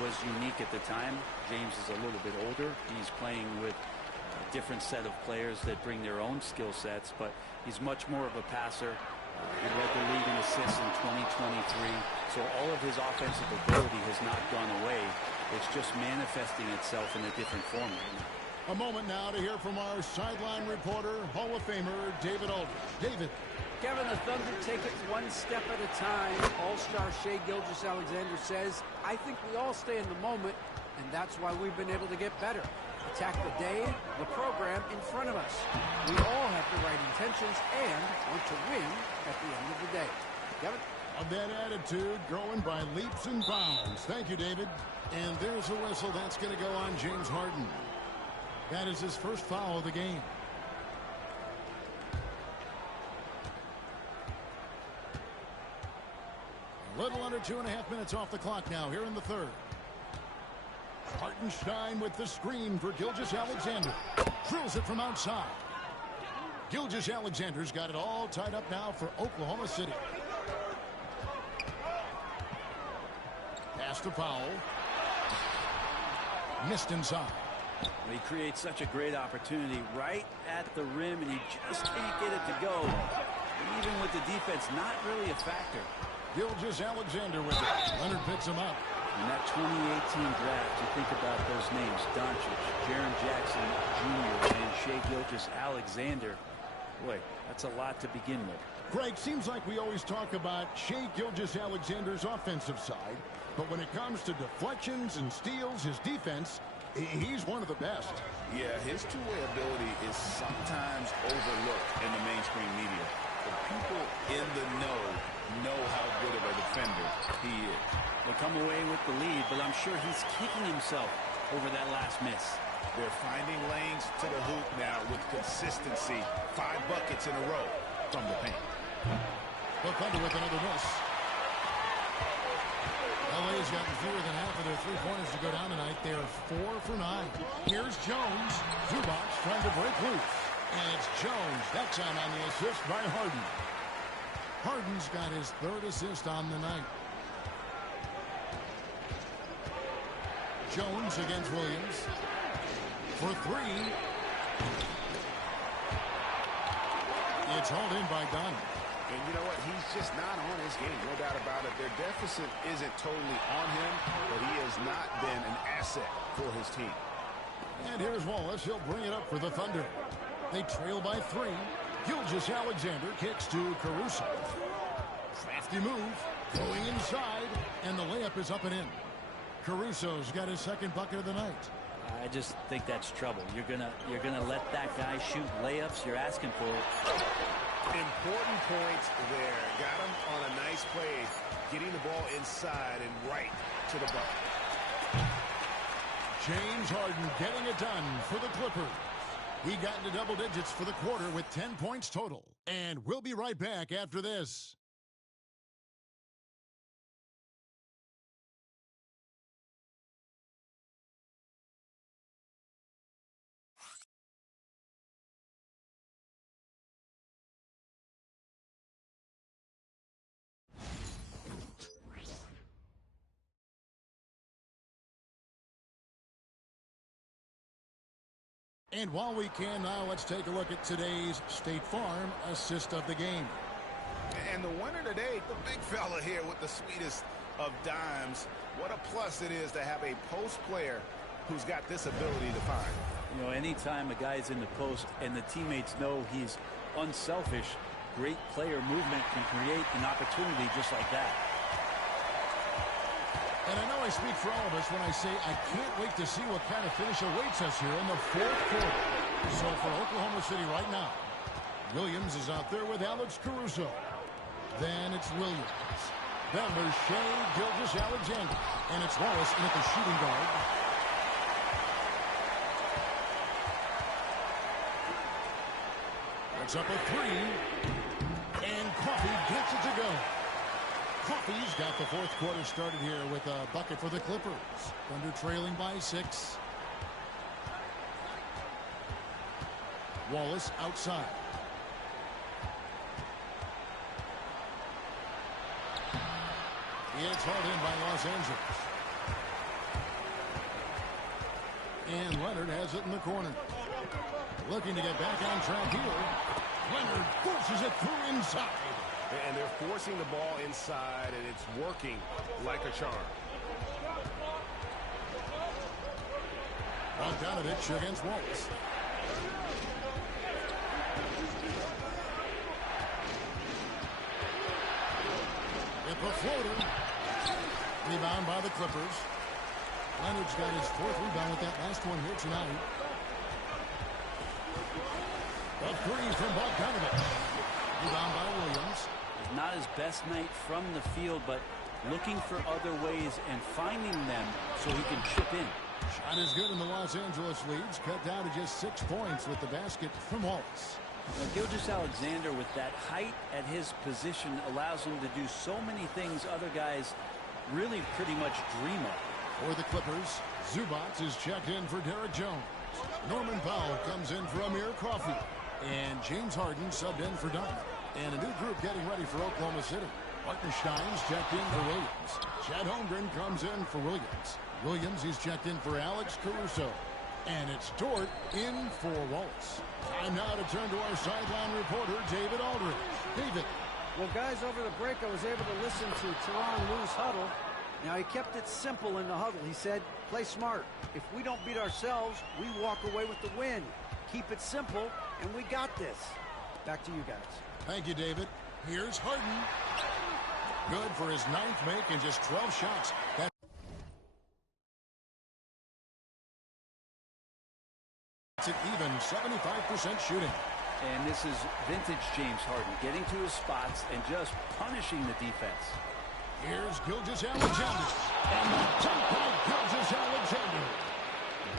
was unique at the time. James is a little bit older. He's playing with a different set of players that bring their own skill sets, but he's much more of a passer. He led the league in assists in 2023, so all of his offensive ability has not gone away. It's just manifesting itself in a different form right now. A moment now to hear from our sideline reporter, Hall of Famer David Aldridge. David. Kevin, the Thunder take it one step at a time. All-star Shea Gilgeous-Alexander says, I think we all stay in the moment, and that's why we've been able to get better. Attack the day, the program in front of us. We all have the right intentions and want to win at the end of the day. Kevin? Of that attitude, growing by leaps and bounds. Thank you, David. And there's a whistle. That's going to go on James Harden. That is his first foul of the game. A little under 2.5 minutes off the clock now here in the third. Hartenstein with the screen for Gilgeous-Alexander. Drills it from outside. Gilgeous-Alexander's got it all tied up now for Oklahoma City. Pass to Powell. Missed inside. He creates such a great opportunity right at the rim, and he just can't get it to go. Even with the defense, not really a factor. Gilgeous-Alexander with it. Leonard picks him up. In that 2018 draft, you think about those names, Doncic, Jaren Jackson Jr., and Shea Gilgeous-Alexander. Boy, that's a lot to begin with. Greg, seems like we always talk about Shea Gilgeous-Alexander's offensive side, but when it comes to deflections and steals, his defense, he's one of the best. Yeah, his two-way ability is sometimes overlooked in the mainstream media. The people in the know how good of a defender he is. They come away with the lead, but I'm sure he's kicking himself over that last miss. They're finding lanes to the hoop now with consistency. 5 buckets in a row from the paint. The Thunder with another miss. LA's gotten fewer than half of their three-pointers to go down tonight. They're 4 for 9. Here's Jones. Zubac trying to break loose. And it's Jones. That time on the assist by Harden. Harden's got his 3rd assist on the night. Jones against Williams. For 3. It's hauled in by Dunn. And you know what? He's just not on his game. No doubt about it. Their deficit isn't totally on him, but he has not been an asset for his team. And here's Wallace. He'll bring it up for the Thunder. They trail by 3. Gilgeous-Alexander kicks to Caruso. Crafty move. Going inside. And the layup is up and in. Caruso's got his 2nd bucket of the night. I just think that's trouble. You're gonna let that guy shoot layups. You're asking for it. Important points there. Got him on a nice play, getting the ball inside and right to the bucket. James Harden getting it done for the Clippers. He got into double digits for the quarter with 10 points total. And we'll be right back after this. And while we can now, let's take a look at today's State Farm assist of the game. And the winner today, the big fella here with the sweetest of dimes. What a plus it is to have a post player who's got this ability to find. You know, anytime a guy's in the post and the teammates know he's unselfish, great player movement can create an opportunity just like that. And I know I speak for all of us when I say I can't wait to see what kind of finish awaits us here in the fourth quarter. So for Oklahoma City right now, Williams is out there with Alex Caruso. Then it's Williams. Then there's Shea Gilgeous-Alexander. And it's Wallace in at the shooting guard. It's up a three. And Coffey gets it to go. Coffey's got the fourth quarter started here with a bucket for the Clippers. Thunder trailing by 6. Wallace outside. It's hauled in by Los Angeles. And Leonard has it in the corner. Looking to get back on track here. Leonard forces it through inside. And they're forcing the ball inside, and it's working like a charm. Bogdanovich against Wallace. With the floater. Rebound by the Clippers. Leonard's got his 4th rebound with that last one here tonight. The 3 from Bogdanovich. Rebound by Williams. Not his best night from the field, but looking for other ways and finding them so he can chip in. Shot is good, and the Los Angeles leads cut down to just 6 points with the basket from Wallace. Now, Gilgeous-Alexander with that height at his position allows him to do so many things other guys really pretty much dream of. For the Clippers, Zubac is checked in for Derek Jones. Norman Powell comes in for Amir Coffey. And James Harden subbed in for Dunn. And a new group getting ready for Oklahoma City. Martin-Stein's checked in for Williams. Chad Holmgren comes in for Williams. Williams, he's checked in for Alex Caruso. And it's Dort in for Wallace. Time now to turn to our sideline reporter, David Aldridge. David. Well, guys, over the break, I was able to listen to Tyronn Lue's huddle. Now, he kept it simple in the huddle. He said, play smart. If we don't beat ourselves, we walk away with the win. Keep it simple, and we got this. Back to you guys. Thank you, David. Here's Harden. Good for his 9th make and just 12 shots. That's an even 75% shooting. And this is vintage James Harden, getting to his spots and just punishing the defense. Here's Gilgeous-Alexander. And the dunk by Gilgeous-Alexander.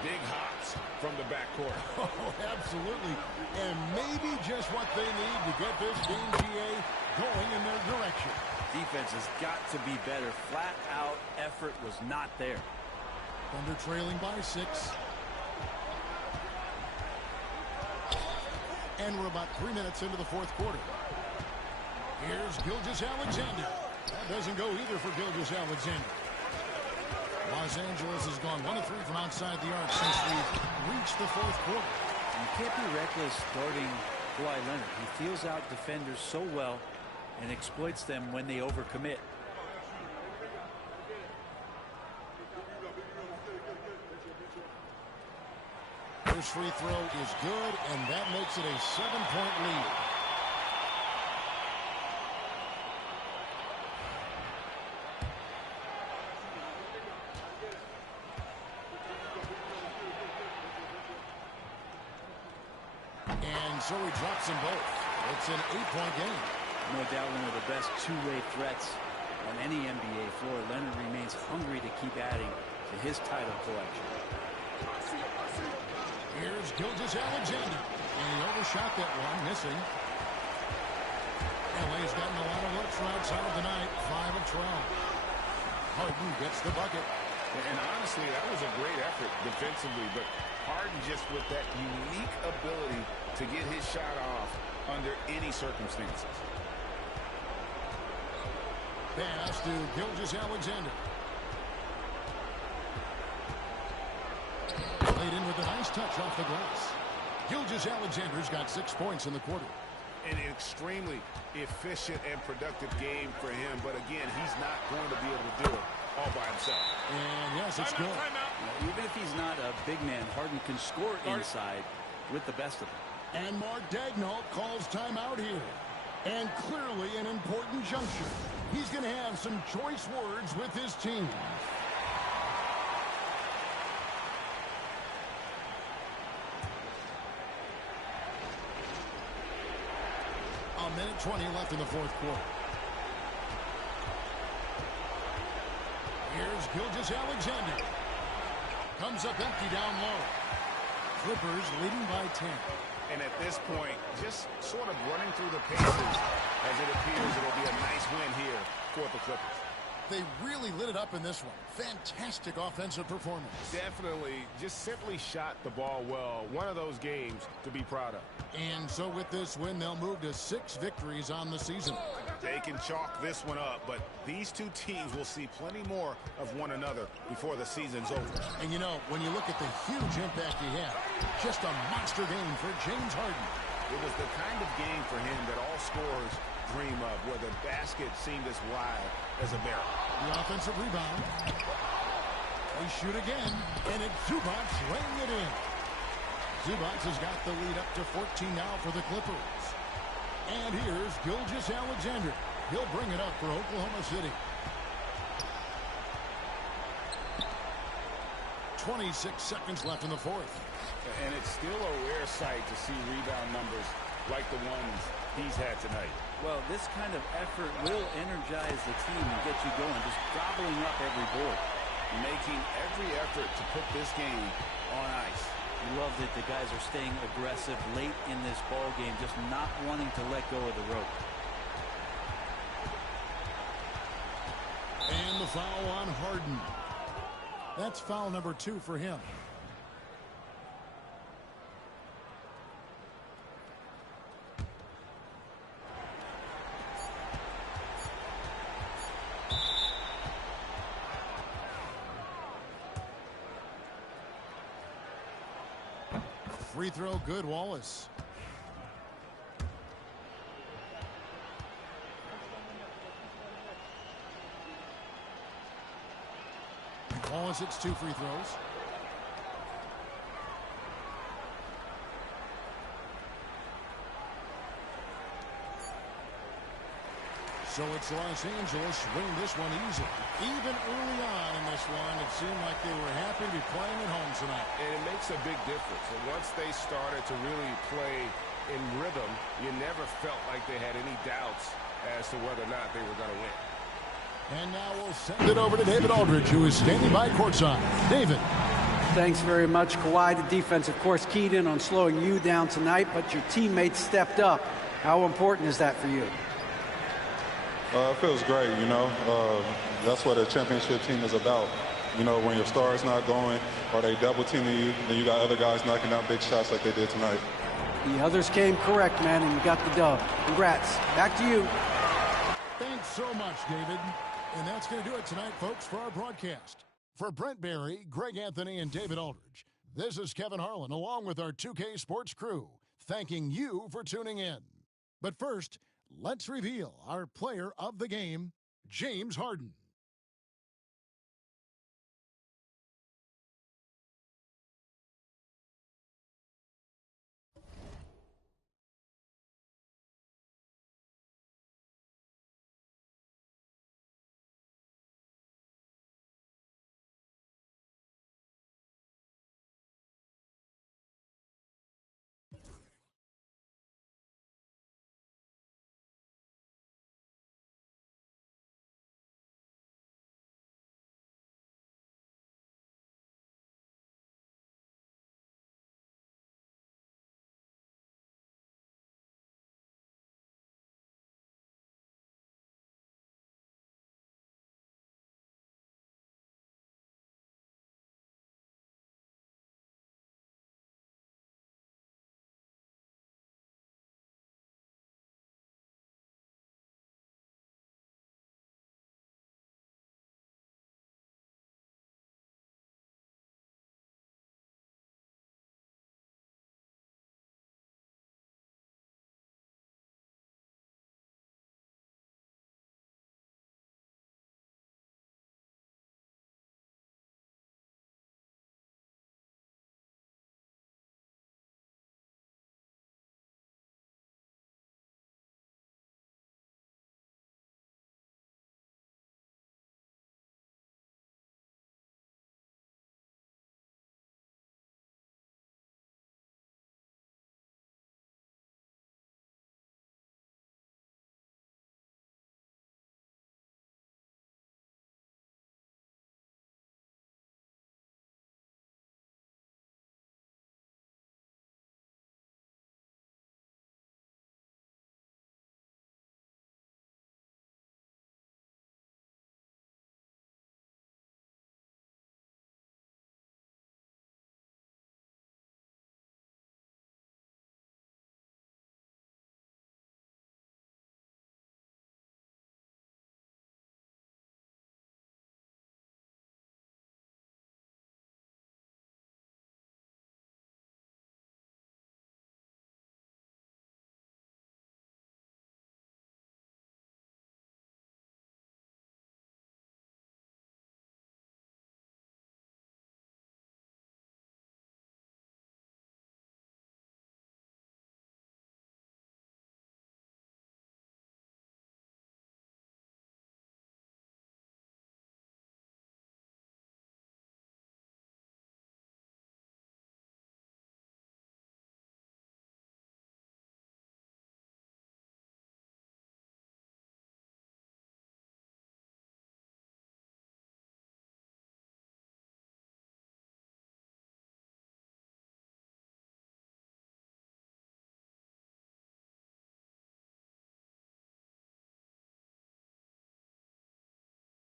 Big hops from the backcourt. Oh, absolutely. And maybe just what they need to get this game, GA, going in their direction. Defense has got to be better. Flat-out effort was not there. Thunder trailing by 6. And we're about 3 minutes into the fourth quarter. Here's Gilgeous-Alexander. That doesn't go either for Gilgeous-Alexander. Los Angeles has gone 1 of 3 from outside the arc since we've reached the fourth quarter. You can't be reckless guarding Kawhi Leonard. He feels out defenders so well and exploits them when they overcommit. First free throw is good, and that makes it a 7-point lead. And so he drops them both. It's an 8-point game. No doubt one of the best two-way threats on any NBA floor. Leonard remains hungry to keep adding to his title collection. Here's Gilgeous-Alexander. And he overshot that one, missing. LA's gotten a lot of looks from outside of the night. 5 of 12. Harden gets the bucket. And honestly, that was a great effort defensively, but Harden just with that unique ability to get his shot off under any circumstances. Pass to Gilgeous-Alexander. Played in with a nice touch off the glass. Gilgeous-Alexander's got 6 points in the quarter. An extremely efficient and productive game for him, but again, he's not going to be able to do it all by himself. And yes, it's good. Even if he's not a big man, Harden can score inside with the best of them. And Mark Daigneault calls timeout here. And clearly an important juncture. He's going to have some choice words with his team. A minute 20 left in the fourth quarter. Here's Gilgeous-Alexander. Comes up empty down low. Clippers leading by 10. And at this point, just sort of running through the paces as it appears it'll be a nice win here for the Clippers. They really lit it up in this one. Fantastic offensive performance. Definitely just simply shot the ball well. One of those games to be proud of. And so with this win, they'll move to 6 victories on the season. They can chalk this one up, but these two teams will see plenty more of one another before the season's over. And you know, when you look at the huge impact he had, just a monster game for James Harden. It was the kind of game for him that all scorers dream of, where the basket seemed as wide as a barrel. The offensive rebound. They shoot again, and it's Zubac laying it in. Zubac has got the lead up to 14 now for the Clippers. And here's Gilgeous-Alexander. He'll bring it up for Oklahoma City. 26 seconds left in the fourth. And it's still a rare sight to see rebound numbers like the ones he's had tonight. Well, this kind of effort will energize the team and get you going, just gobbling up every board. Making every effort to put this game on ice. Love that the guys are staying aggressive late in this ball game, just not wanting to let go of the rope. And the foul on Harden. That's foul number 2 for him. Free throw good, Wallace. Wallace hits 2 free throws. So it's Los Angeles winning this one easily. Even early on in this one, it seemed like they were happy to be playing at home tonight. And it makes a big difference. And once they started to really play in rhythm, you never felt like they had any doubts as to whether or not they were going to win. And now we'll send it over to David Aldridge, who is standing by courtside. David. Thanks very much, Kawhi. The defense, of course, keyed in on slowing you down tonight, but your teammates stepped up. How important is that for you? It feels great, you know. That's what a championship team is about. You know, when your star is not going or they double teaming you, then you got other guys knocking down big shots like they did tonight. The others came correct, man, and you got the dub. Congrats. Back to you. Thanks so much, David. And that's going to do it tonight, folks, for our broadcast. For Brent Barry, Greg Anthony, and David Aldridge, this is Kevin Harlan, along with our 2K Sports crew, thanking you for tuning in. But first, let's reveal our player of the game, James Harden.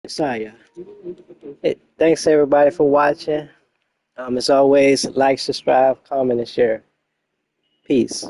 Saya. Thanks everybody for watching. As always, like, subscribe, comment, and share. Peace.